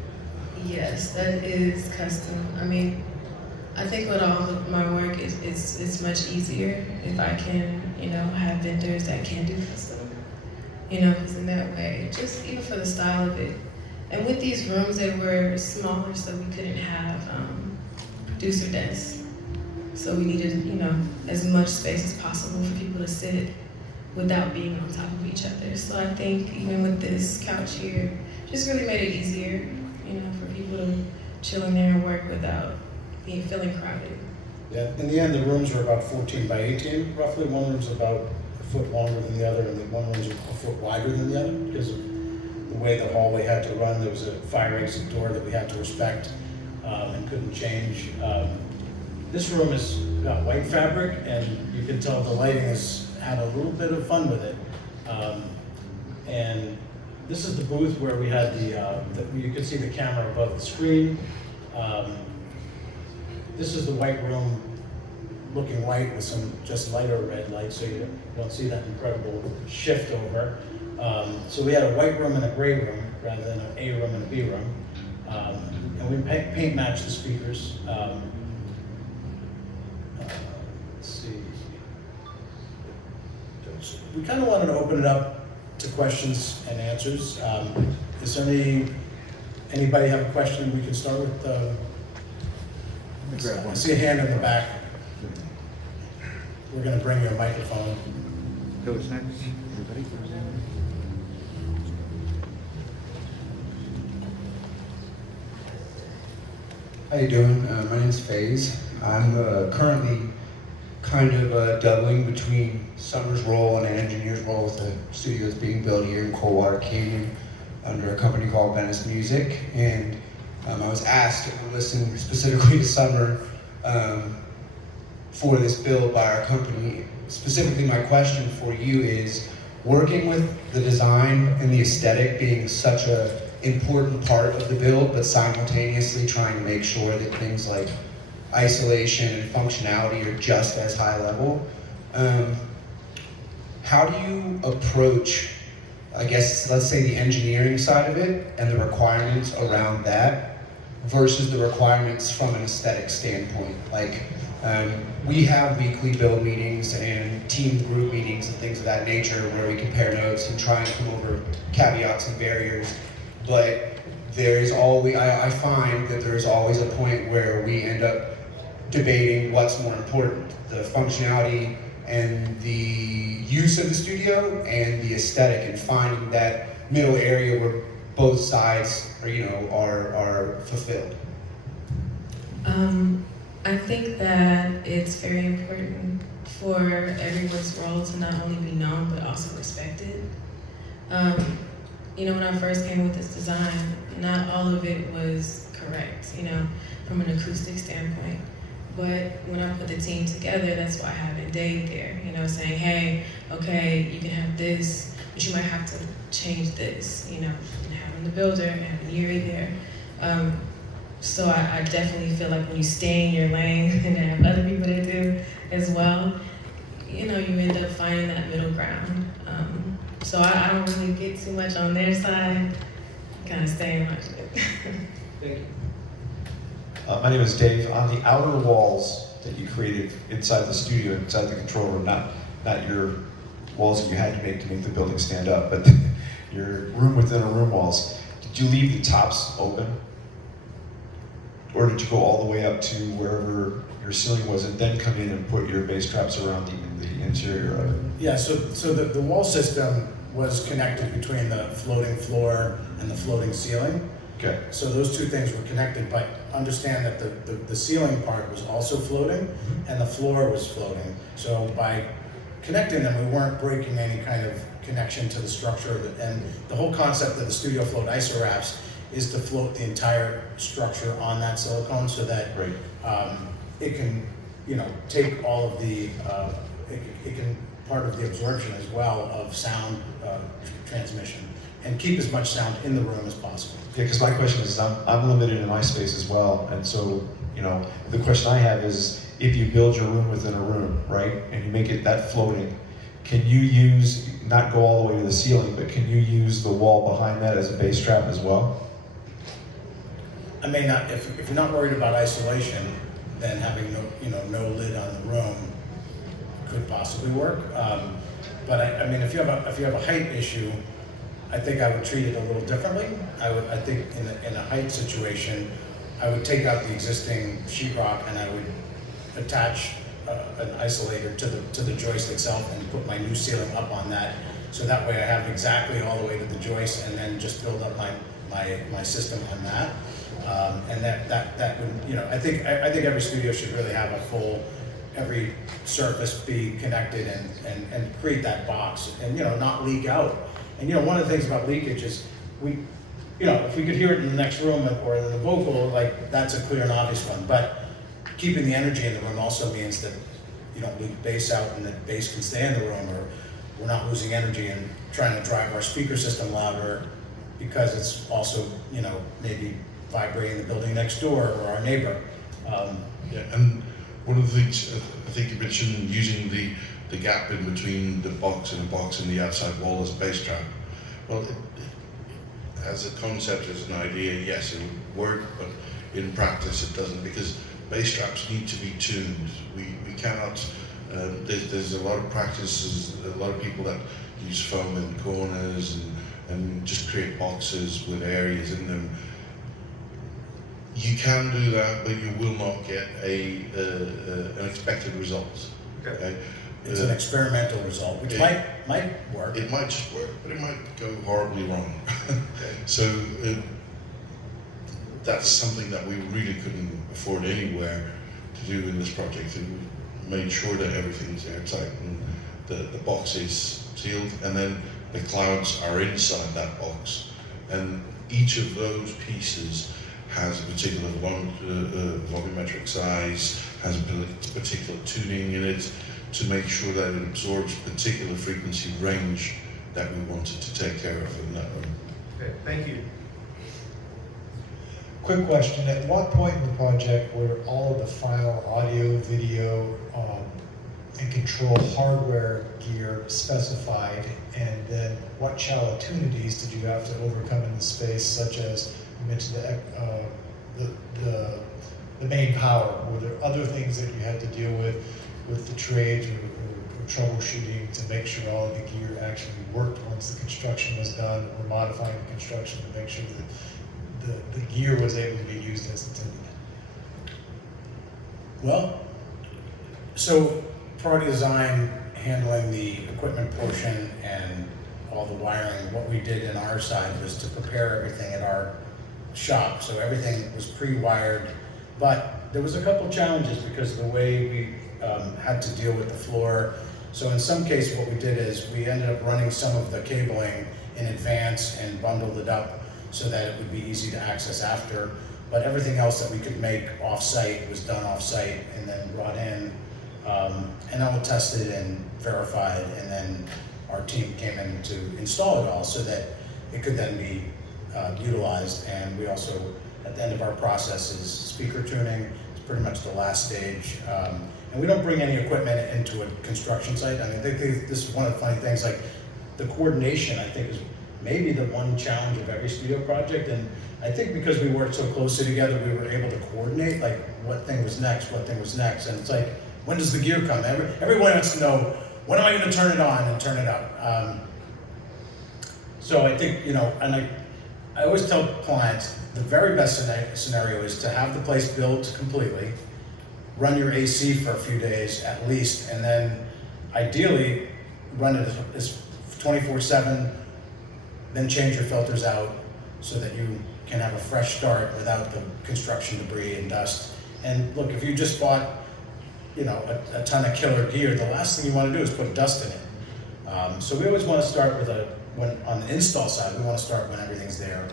Yes, that is custom. I mean, I think with all of my work, it's much easier if I can, have vendors that can do custom. Because in that way, just even for the style of it. And with these rooms, they were smaller, so we couldn't have producer desks. So we needed, as much space as possible for people to sit without being on top of each other. So I think even with this couch here, just really made it easier, for people to chill in there and work without feeling crowded. Yeah, in the end, the rooms were about 14 by 18, roughly. One room's about a foot longer than the other, and then one room's a foot wider than the other because of the way the hallway had to run. There was a fire exit door that we had to respect and couldn't change. This room has got white fabric, and you can tell the lighting has had a little bit of fun with it. And this is the booth where we had you could see the camera above the screen. This is the white room looking white with some just lighter red lights, so you don't see that incredible shift over. So we had a white room and a gray room rather than an A room and a B room. And we paint matched the speakers. Let's see. We kind of wanted to open it up to questions and answers. Is there anybody have a question? We can start with. I see a hand in the back. We're going to bring you a microphone. Who's next? Everybody? How you doing? My name's FaZe. I'm currently kind of doubling between Summer's role and an engineer's role with the studio that's being built here in Coldwater Canyon under a company called Venice Music. And I was asked to listen specifically to Summer for this build by our company. Specifically, my question for you is, working with the design and the aesthetic being such an important part of the build, but simultaneously trying to make sure that things like isolation and functionality are just as high level. How do you approach, I guess, let's say the engineering side of it and the requirements around that versus the requirements from an aesthetic standpoint? Like, we have weekly build meetings and team group meetings and things of that nature where we compare notes and try and come over caveats and barriers. But there is always, I find that there's always a point where we end up debating what's more important, the functionality and the use of the studio and the aesthetic, and finding that middle area where both sides are fulfilled. I think that it's very important for everyone's role to not only be known but also respected. When I first came with this design, not all of it was correct, from an acoustic standpoint. But when I put the team together, that's why having Dave there, saying, hey, okay, you can have this, but you might have to change this, and having the builder and having Yuri there. So I definitely feel like when you stay in your lane and have other people that do as well, you end up finding that middle ground. So I don't really get too much on their side, kind of stay in my shit. Thank you. My name is Dave. On the outer walls that you created inside the studio, inside the control room, not your walls that you had to make the building stand up, but your room within a room walls, did you leave the tops open? Or did you go all the way up to wherever your ceiling was and then come in and put your bass traps around the interior of it? Yeah, so the wall system was connected between the floating floor and the floating ceiling. Okay. So those two things were connected, but understand that the ceiling part was also floating and the floor was floating. So by connecting them, we weren't breaking any kind of connection to the structure. And the whole concept of the Studio Float ISO wraps is to float the entire structure on that silicone so that Right. it can, take all of the, it can part of the absorption as well of sound transmission and keep as much sound in the room as possible. Yeah, because my question is, I'm limited in my space as well, and so, the question I have is, if you build your room within a room, right, and you make it that floating, can you use, not go all the way to the ceiling, but can you use the wall behind that as a base trap as well? I may not, if you're not worried about isolation, then having no lid on the room could possibly work. But I mean, if you have a height issue, I think I would treat it a little differently. I think in a height situation, I would take out the existing sheetrock and I would attach an isolator to the joist itself and put my new ceiling up on that. So that way I have exactly all the way to the joist and then just build up my system on that. And that would, I think every studio should really have a full, every surface be connected and create that box and, not leak out. And, one of the things about leakage is if we could hear it in the next room or in the vocal, like that's a clear and obvious one. But keeping the energy in the room also means that you don't leak bass out and that bass can stay in the room, or we're not losing energy and trying to drive our speaker system louder because it's also, maybe vibrating the building next door or our neighbor. Yeah, and one of the things I think you mentioned using the gap in between the box and the outside wall as a bass trap. Well, as a concept, as an idea, yes, it would work, but in practice it doesn't, because bass traps need to be tuned. We cannot. There's a lot of practices, a lot of people that use foam in corners and just create boxes with areas in them. You can do that, but you will not get an expected result. Okay? It's an experimental result, which might work. It might just work, but it might go horribly wrong. So that's something that we really couldn't afford anywhere to do in this project. And we made sure that everything's airtight and the box is sealed, and then the clouds are inside that box. And each of those pieces has a particular volumetric size, has a particular tuning in it, to make sure that it absorbs particular frequency range that we wanted to take care of in that room. Okay, thank you. Quick question, at what point in the project were all of the final audio, video, and control hardware gear specified, and then what challenge did you have to overcome in the space, such as you mentioned the main power? Were there other things that you had to deal with the trades or troubleshooting to make sure all of the gear actually worked once the construction was done, or modifying the construction to make sure that the gear was able to be used as intended? Well, so product design, handling the equipment portion and all the wiring, what we did in our side was to prepare everything at our shop. So everything was pre-wired, but there was a couple challenges because of the way we had to deal with the floor. So in some cases what we did is we ended up running some of the cabling in advance and bundled it up so that it would be easy to access after. But everything else that we could make off-site was done off-site and then brought in and all tested and verified, and then our team came in to install it all so that it could then be utilized. And we also, at the end of our process, is speaker tuning. It's pretty much the last stage. And we don't bring any equipment into a construction site. I mean, this is one of the funny things, like the coordination, I think, is maybe the one challenge of every studio project. And I think because we worked so closely together, we were able to coordinate, like what thing was next. And it's like, when does the gear come? Everyone wants to know, when am I going to turn it on and turn it up? So I think, and I always tell clients, the very best scenario is to have the place built completely, run your AC for a few days at least, and then ideally run it as 24/7, then change your filters out so that you can have a fresh start without the construction debris and dust. And look, if you just bought a ton of killer gear, the last thing you want to do is put dust in it. So we always want to start with on the install side, we want to start when everything's there.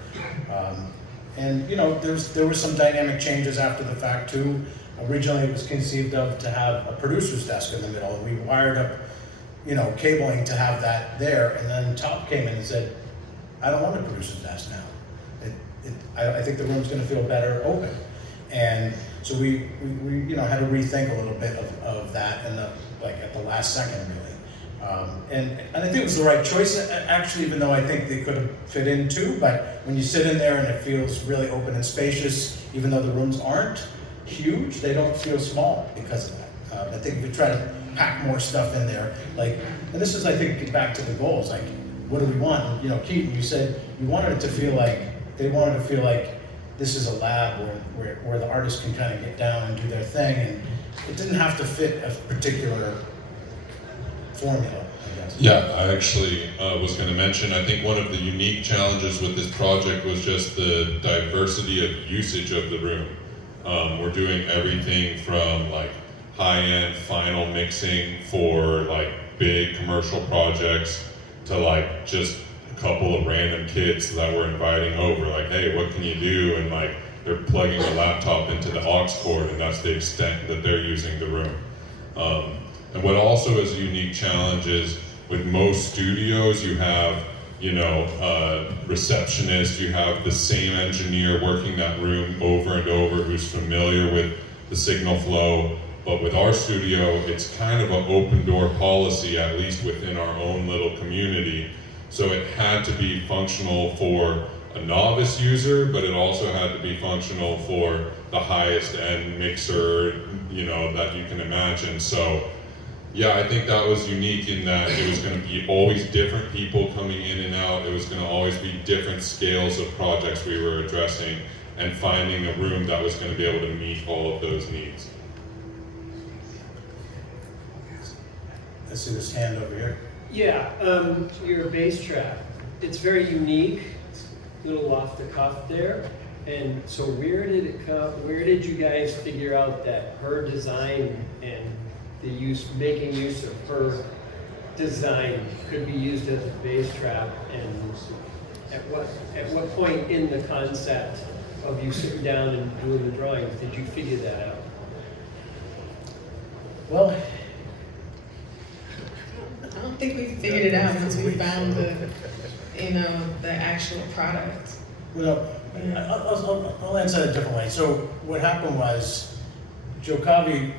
And you know, there was some dynamic changes after the fact too. Originally, it was conceived of to have a producer's desk in the middle, and we wired up, you know, cabling to have that there. And then Top came in and said, "I don't want a producer's desk now. I think the room's going to feel better open." And so we you know, had to rethink a little bit of that, and like at the last second really. And I think it was the right choice actually, even though I think they could have fit in too. But when you sit in there and it feels really open and spacious, even though the rooms aren't huge, they don't feel small because of that. I think if we try to pack more stuff in there, like, and this is, I think, back to the goals, like, what do we want? You know, Keaton, you said you wanted it to feel like, they wanted to feel like this is a lab where the artists can kind of get down and do their thing, and it didn't have to fit a particular formula, I guess. Yeah, I actually was going to mention, I think one of the unique challenges with this project was just the diversity of usage of the room. We're doing everything from like high-end final mixing for like big commercial projects to like just a couple of random kids that we're inviting over, like, hey, what can you do? And like they're plugging a laptop into the aux cord, and that's the extent that they're using the room. And what also is a unique challenge is with most studios, you have, you know, receptionist, you have the same engineer working that room over and over who's familiar with the signal flow. But with our studio, it's kind of an open door policy, at least within our own little community. So it had to be functional for a novice user, but it also had to be functional for the highest end mixer, you know, that you can imagine. So yeah, I think that was unique in that it was going to be always different people coming in and out. It was going to always be different scales of projects we were addressing, and finding a room that was going to be able to meet all of those needs. Let's see this hand over here. Yeah, your bass trap, it's very unique, it's a little off the cuff there. And so where did it come, where did you guys figure out that her design and making use of her design could be used as a bass trap? And at what point in the concept of you sitting down and doing the drawings did you figure that out? Well, I don't think we figured it out once we found the, you know, the actual product. well, I'll answer that a different way. So what happened was, Joe Covey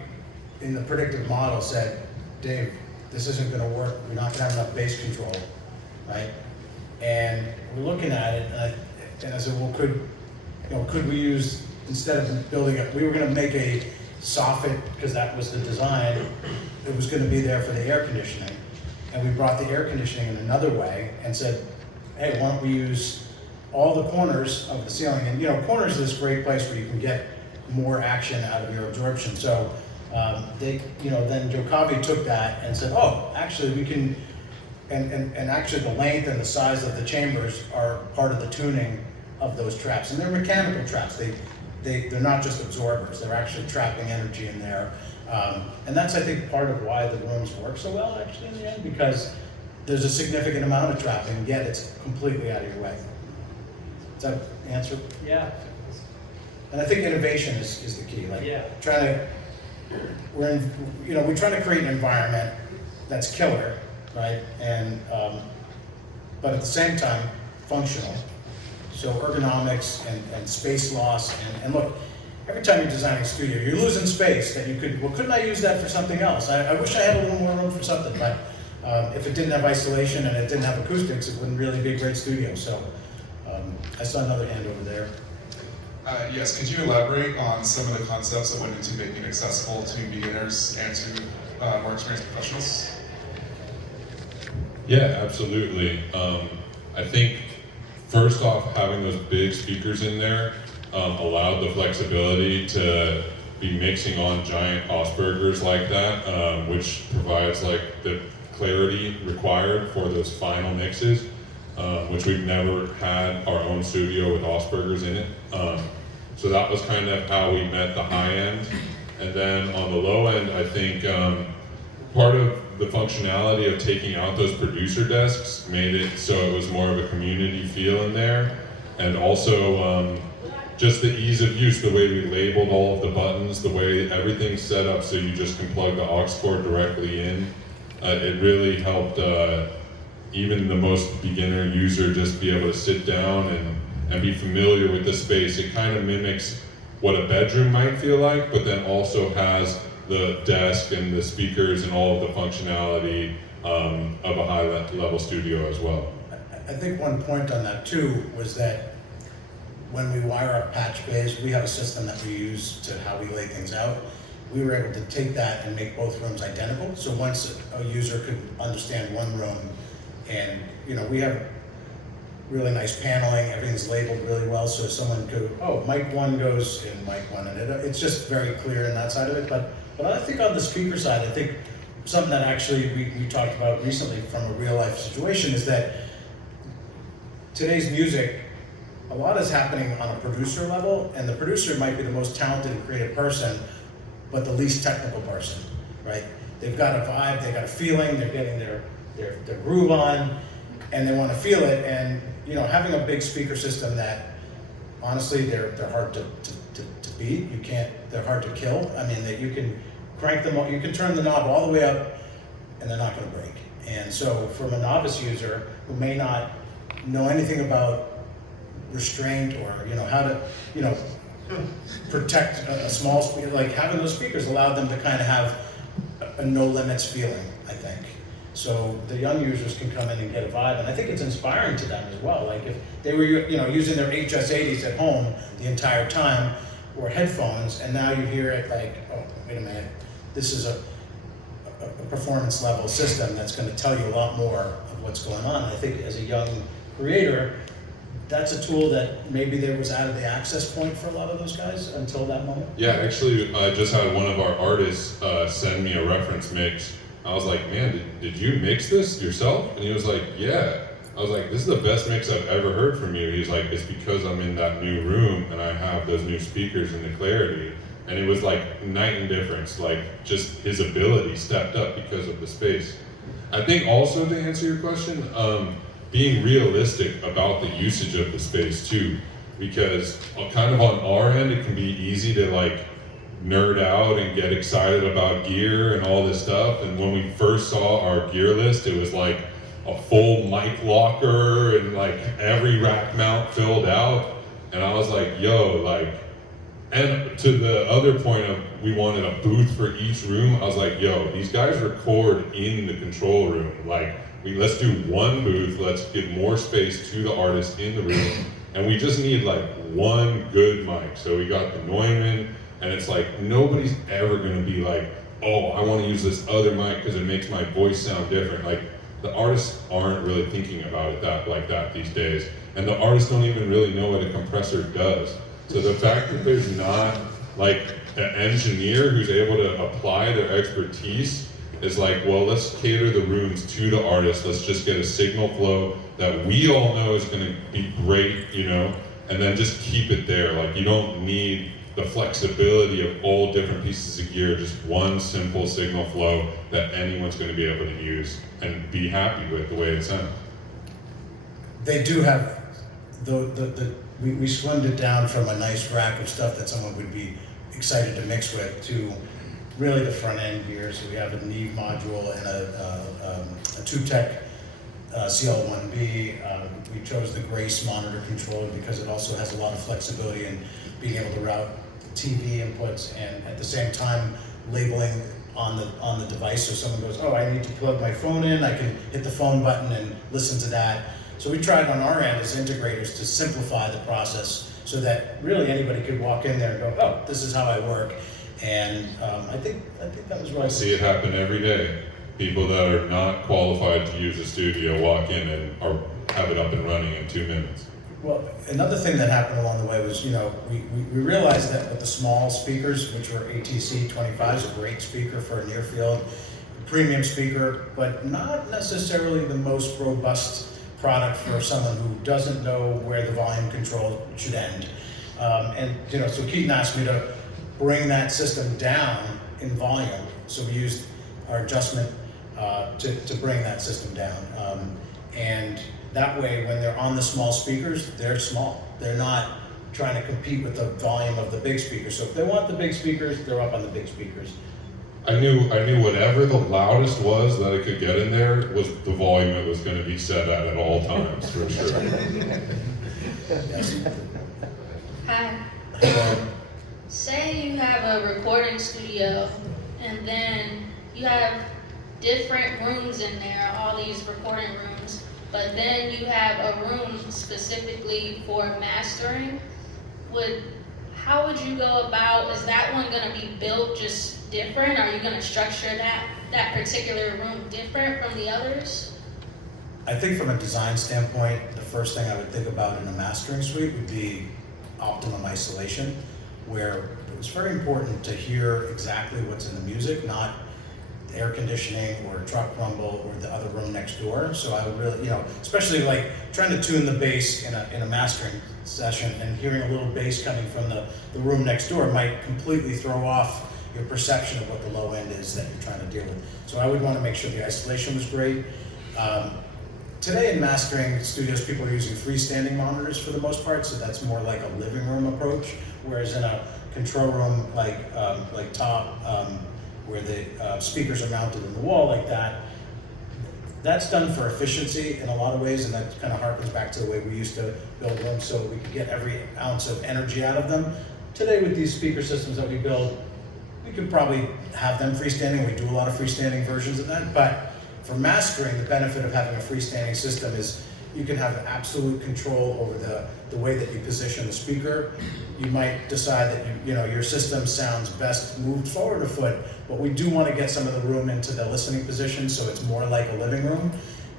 in the predictive model said, Dave, this isn't going to work. We're not going to have enough bass control, right? And we're looking at it, and I said, well, could we use, instead of building it, we were going to make a soffit, because that was the design. It was going to be there for the air conditioning. And we brought the air conditioning in another way and said, hey, why don't we use all the corners of the ceiling? And you know, corners is this great place where you can get more action out of your absorption. So then Joe Covey took that and said, oh, actually we can, and actually the length and the size of the chambers are part of the tuning of those traps. And they're mechanical traps. They're not just absorbers. They're actually trapping energy in there. And that's, I think, part of why the rooms work so well, actually, in the end, because there's a significant amount of trapping, yet it's completely out of your way. Does that answer? Yeah. And I think innovation is the key. Like, Yeah. we're trying to create an environment that's killer, right? And but at the same time, functional. So ergonomics and space loss, and look, every time you're designing a studio, you're losing space that you could, well, couldn't I use that for something else? I wish I had a little more room for something, but if it didn't have isolation and it didn't have acoustics, it wouldn't really be a great studio. So I saw another hand over there. Yes, could you elaborate on some of the concepts that went into making it accessible to beginners and to more experienced professionals? Yeah, absolutely. I think first off, having those big speakers in there allowed the flexibility to be mixing on giant Augspurgers like that, which provides like the clarity required for those final mixes, which we've never had our own studio with Augspurgers in it. So that was kind of how we met the high end. And then on the low end, I think part of the functionality of taking out those producer desks made it so it was more of a community feel in there. And also just the ease of use, the way we labeled all of the buttons, the way everything's set up so you just can plug the aux cord directly in. It really helped even the most beginner user just be able to sit down and be familiar with the space. It kind of mimics what a bedroom might feel like, but then also has the desk and the speakers and all of the functionality of a high-level studio as well. I think one point on that too was that when we wire up patch bays, we have a system that we use to how we lay things out. We were able to take that and make both rooms identical. So once a user could understand one room, and we have really nice paneling, everything's labeled really well, so someone could, oh, mic 1 goes in mic 1, and it's just very clear in that side of it. But I think on the speaker side, I think something that actually we talked about recently from a real life situation is that today's music, a lot is happening on a producer level, and the producer might be the most talented and creative person, but the least technical person, right? They've got a vibe, they've got a feeling, they're getting their groove on, and they want to feel it. And having a big speaker system that, honestly, they're hard to beat. They're hard to kill. I mean, that you can crank them, you can turn the knob all the way up, and they're not going to break. And so, from a novice user who may not know anything about restraint or how to protect a small speaker, like having those speakers allowed them to kind of have a no limits feeling, I think. So the young users can come in and get a vibe, and I think it's inspiring to them as well. Like if they were using their HS80s at home the entire time, or headphones, and now you hear it like, oh, wait a minute, this is a performance level system that's going to tell you a lot more of what's going on. I think as a young creator, that's a tool that maybe there was out of the access point for a lot of those guys until that moment. Yeah, actually, I just had one of our artists send me a reference mix. I was like, man, did you mix this yourself? And he was like, yeah. I was like, this is the best mix I've ever heard from you. He was like, it's because I'm in that new room and I have those new speakers and the clarity. And it was like night and difference, like just his ability stepped up because of the space. I think also to answer your question, being realistic about the usage of the space too, because kind of on our end, it can be easy to like nerd out and get excited about gear and all this stuff. And when we first saw our gear list, it was like a full mic locker and like every rack mount filled out. And I was like, yo, like, and to the other point of we wanted a booth for each room, I was like, yo, these guys record in the control room. Like, let's do one booth, let's give more space to the artist in the room, and we just need like one good mic. So we got the Neumann, and it's like, nobody's ever gonna be like, oh, I wanna use this other mic because it makes my voice sound different. Like, the artists aren't really thinking about it like that these days, and the artists don't even really know what a compressor does. So the fact that there's not like an engineer who's able to apply their expertise is like, well, let's cater the rooms to the artist. Let's just get a signal flow that we all know is going to be great, and then just keep it there. Like, you don't need the flexibility of all different pieces of gear, just one simple signal flow that anyone's going to be able to use and be happy with the way it sounds. They do have we slimmed it down from a nice rack of stuff that someone would be excited to mix with to really the front end gear. So we have a Neve module and a 2-tech CL1B. We chose the Grace monitor controller because it also has a lot of flexibility in being able to route TV inputs and at the same time labeling on the device. So someone goes, oh, I need to plug my phone in, I can hit the phone button and listen to that. So we tried on our end as integrators to simplify the process so that really anybody could walk in there and go, oh, this is how I work. And I think that was right. I see it happen every day. People that are not qualified to use a studio walk in and have it up and running in 2 minutes. Well, another thing that happened along the way was, we realized that with the small speakers, which were ATC 25 is a great speaker for a near field, premium speaker, but not necessarily the most robust product for someone who doesn't know where the volume control should end. So Keaton asked me to bring that system down in volume. So we used our adjustment to bring that system down. And that way, when they're on the small speakers, they're small. They're not trying to compete with the volume of the big speakers. So if they want the big speakers, they're up on the big speakers. I knew whatever the loudest was that I could get in there was the volume it was going to be set at all times, for sure. Yes. Hi. Say you have a recording studio and then you have different rooms in there, all these recording rooms, but then you have a room specifically for mastering. How would you go about, is that one gonna be built just different? Are you gonna structure that particular room different from the others? I think from a design standpoint, the first thing I would think about in a mastering suite would be optimum isolation, where it's very important to hear exactly what's in the music, not air conditioning or truck rumble or the other room next door. So I would really, especially like trying to tune the bass in a mastering session and hearing a little bass coming from the room next door might completely throw off your perception of what the low end is that you're trying to deal with. So I would want to make sure the isolation was great. Today in mastering studios, people are using freestanding monitors for the most part, so that's more like a living room approach, whereas in a control room like Top, where the speakers are mounted in the wall like that, that's done for efficiency in a lot of ways, and that kind of harkens back to the way we used to build rooms so we could get every ounce of energy out of them. Today with these speaker systems that we build, we could probably have them freestanding. We do a lot of freestanding versions of that, but for mastering, the benefit of having a freestanding system is you can have absolute control over the way that you position the speaker. You might decide that your system sounds best moved forward a foot, but we do want to get some of the room into the listening position so it's more like a living room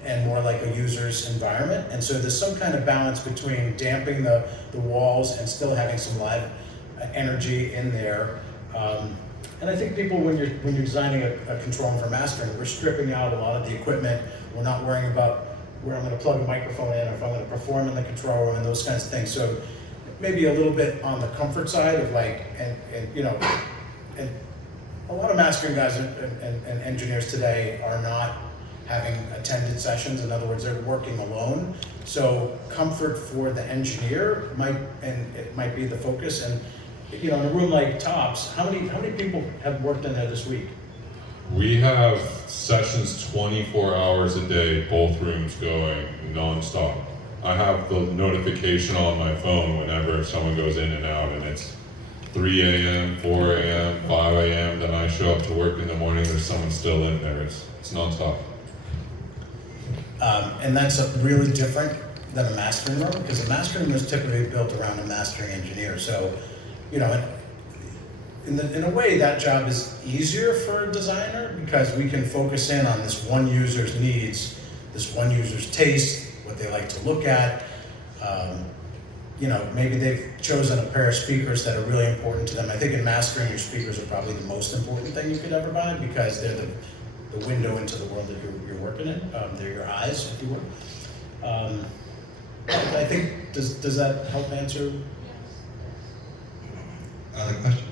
and more like a user's environment. And so there's some kind of balance between damping the walls and still having some live energy in there. And I think people, when you're designing a control room for mastering, we're stripping out a lot of the equipment. We're not worrying about where I'm going to plug a microphone in, or if I'm going to perform in the control room, and those kinds of things. So maybe a little bit on the comfort side of and a lot of mastering guys and engineers today are not having attended sessions. In other words, they're working alone. So comfort for the engineer might be the focus. And in a room like Tops, how many people have worked in there this week? We have sessions 24 hours a day, both rooms going non-stop. I have the notification on my phone whenever someone goes in and out, and it's 3 a.m., 4 a.m., 5 a.m., then I show up to work in the morning, there's someone still in there. It's non-stop. And that's really different than a mastering room, because a mastering room is typically built around a mastering engineer. So, in a way, that job is easier for a designer because we can focus in on this one user's needs, this one user's taste, what they like to look at. Maybe they've chosen a pair of speakers that are really important to them. I think in mastering, your speakers are probably the most important thing you could ever buy because they're the window into the world that you're working in. They're your eyes, if you will. I think, does that help answer? Other question?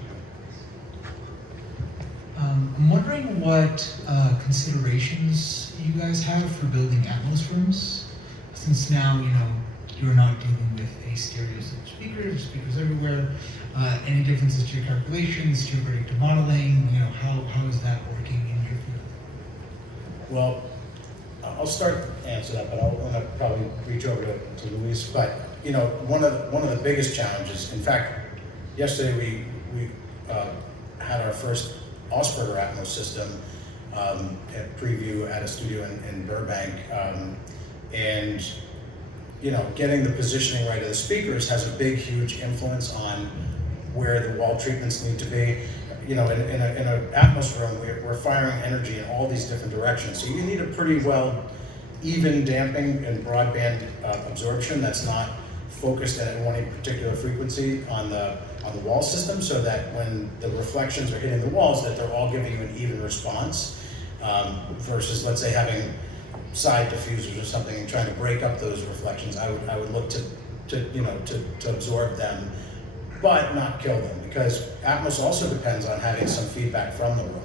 I'm wondering what considerations you guys have for building Atmos rooms, since now you're not dealing with a stereo set of speakers everywhere. Any differences to your calculations, to your predictive modeling? How is that working in your field? Well, I'll start to answer that, but I want to probably reach over to Luis. But one of the biggest challenges. In fact, yesterday we had our first Augspurger Atmos system at preview at a studio in Burbank, and getting the positioning right of the speakers has a big, huge influence on where the wall treatments need to be. In an Atmos room, we're firing energy in all these different directions, so you need a pretty well even damping and broadband absorption that's not focused at one particular frequency on the wall system, so that when the reflections are hitting the walls, that they're all giving you an even response, versus, let's say, having side diffusers or something and trying to break up those reflections. I would look to absorb them, but not kill them, because Atmos also depends on having some feedback from the room.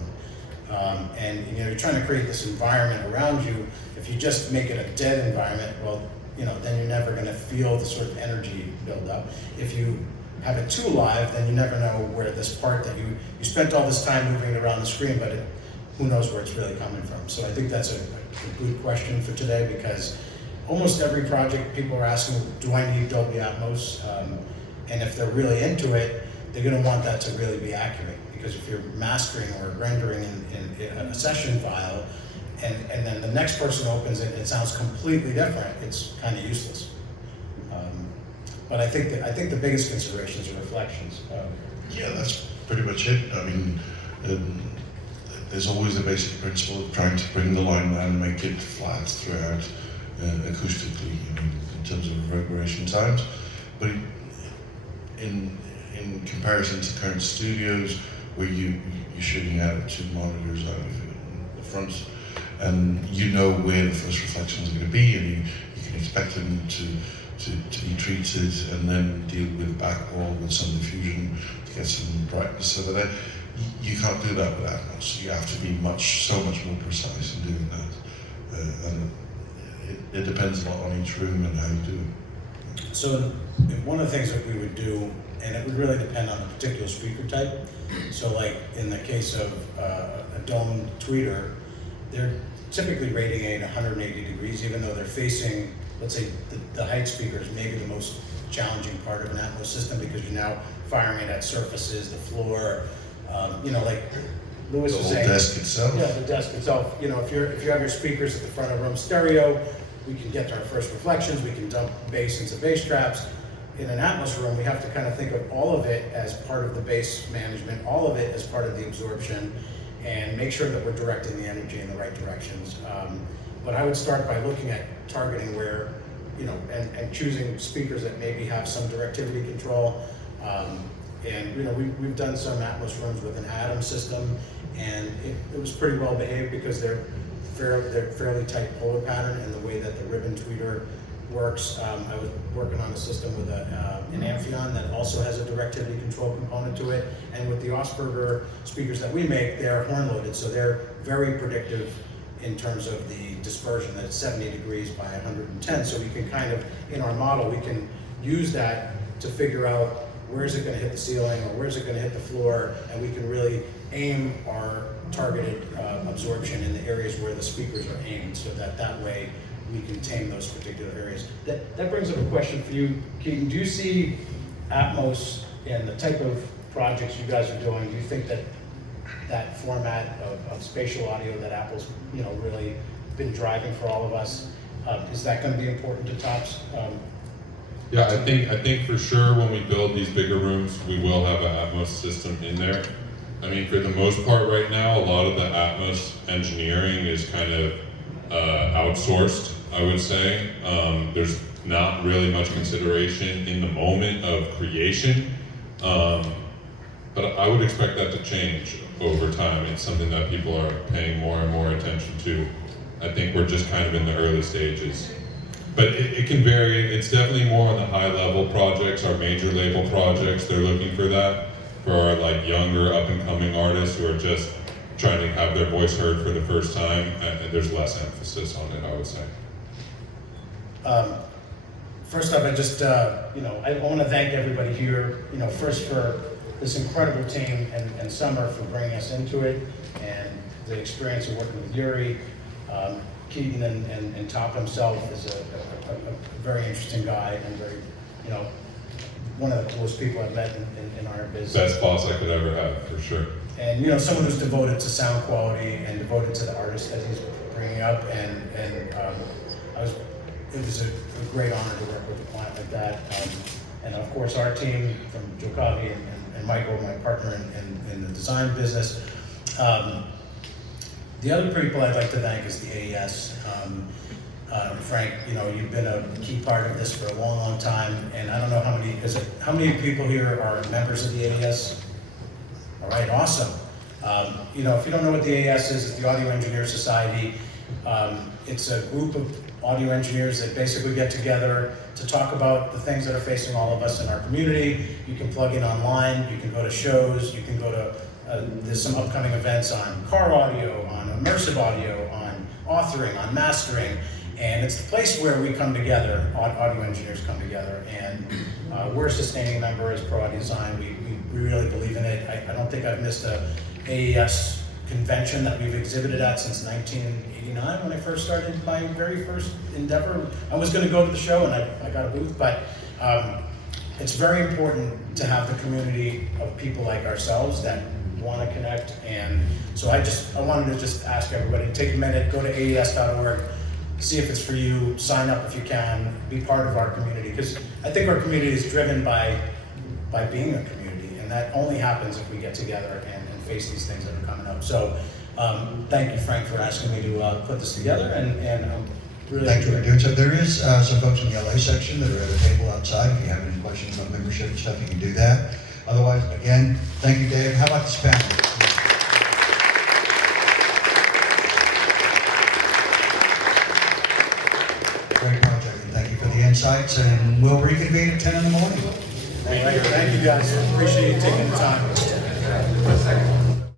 And you're trying to create this environment around you. If you just make it a dead environment, well, then you're never going to feel the sort of energy build up. If you have it too live, then you never know where this part that you spent all this time moving it around the screen, but who knows where it's really coming from. So I think that's a good question for today, because almost every project people are asking, do I need Dolby Atmos? And if they're really into it, they're going to want that to really be accurate, because if you're mastering or rendering in a session file, and then the next person opens it and it sounds completely different, it's kind of useless. But I think the biggest considerations are reflections. Yeah, that's pretty much it. I mean, there's always the basic principle of trying to bring the line down and make it flat throughout acoustically, in terms of reverberation times. But in comparison to current studios, where you're shooting out 2 monitors out of the front, and you know where the first reflections are going to be, and you can expect them to be treated, and then deal with backwall with some diffusion to get some brightness over there. You can't do that with Atmos. You have to be so much more precise in doing that. And it depends a lot on each room and how you do it. So one of the things that we would do, and it would really depend on the particular speaker type. So like in the case of a dome tweeter, they're typically radiating 180 degrees, even though they're facing, let's say, the height speakers, maybe the most challenging part of an Atmos system, because you're now firing it at surfaces, the floor, like Louis was saying. The whole desk itself? Yeah, the desk itself. If you have your speakers at the front of room stereo, we can get to our first reflections, we can dump bass into bass traps. In an Atmos room, we have to kind of think of all of it as part of the bass management, all of it as part of the absorption, and make sure that we're directing the energy in the right directions. But I would start by looking at targeting where, and choosing speakers that maybe have some directivity control. We've done some Atmos rooms with an Atom system, and it was pretty well behaved, because they're fairly tight polar pattern, and the way that the ribbon tweeter works. I was working on a system with an Amphion that also has a directivity control component to it, and with the Augspurger speakers that we make, they're horn loaded, so they're very predictive in terms of the dispersion. That's 70 degrees by 110, so we can kind of, in our model, we can use that to figure out where is it going to hit the ceiling, or where is it going to hit the floor, and we can really aim our targeted absorption in the areas where the speakers are aimed, so that way we can tame those particular areas. That brings up a question for you, Keaton. Do you see Atmos and the type of projects you guys are doing, do you think that format of spatial audio that Apple's really been driving for all of us, is that going to be important to Tops? Yeah, I think for sure when we build these bigger rooms, we will have an Atmos system in there. I mean, for the most part right now, a lot of the Atmos engineering is kind of outsourced, I would say. There's not really much consideration in the moment of creation, but I would expect that to change over time. It's something that people are paying more and more attention to. I think we're just kind of in the early stages. But it can vary. It's definitely more on the high level projects, our major label projects. They're looking for that. For our younger up and coming artists who are just trying to have their voice heard for the first time, and there's less emphasis on it, I would say. First off, I just, I want to thank everybody here, first for this incredible team, and Summer for bringing us into it, and the experience of working with Yuri. Keaton and Top himself is a very interesting guy, and very, one of the coolest people I've met in our business. Best boss I could ever have, for sure. And someone who's devoted to sound quality and devoted to the artists that he's bringing up, and it was a great honor to work with a client like that. And of course our team from Joe Covey and Michael, my partner in the design business. The other people I'd like to thank is the AES. Frank, you've been a key part of this for a long, long time, and I don't know how many people here are members of the AES? All right, awesome. If you don't know what the AES is, it's the Audio Engineers Society. It's a group of audio engineers that basically get together to talk about the things that are facing all of us in our community. You can plug in online, you can go to shows, you can go to, there's some upcoming events on car audio, on immersive audio, on authoring, on mastering, And it's the place where we come together, audio engineers come together, and we're a sustaining member as Pro Audio Design. We really believe in it. I don't think I've missed a AES convention that we've exhibited at since 1989 when I first started my very first endeavor. I was going to go to the show and I got a booth, but it's very important to have the community of people like ourselves that want to connect. And so I wanted to just ask everybody, take a minute, go to aes.org, see if it's for you, sign up if you can, be part of our community, because I think our community is driven by being a community, and that only happens if we get together and face these things that are coming up. So thank you, Frank, for asking me to put this together, and I'm really Thank you for doing so. There is some folks in the LA section that are at a table outside. If you have any questions on membership and stuff, you can do that. Otherwise, again, thank you, Dave. How about this panel? Great project, and thank you for the insights, and we'll reconvene at 10 in the morning. Thank you guys. Appreciate you taking the time.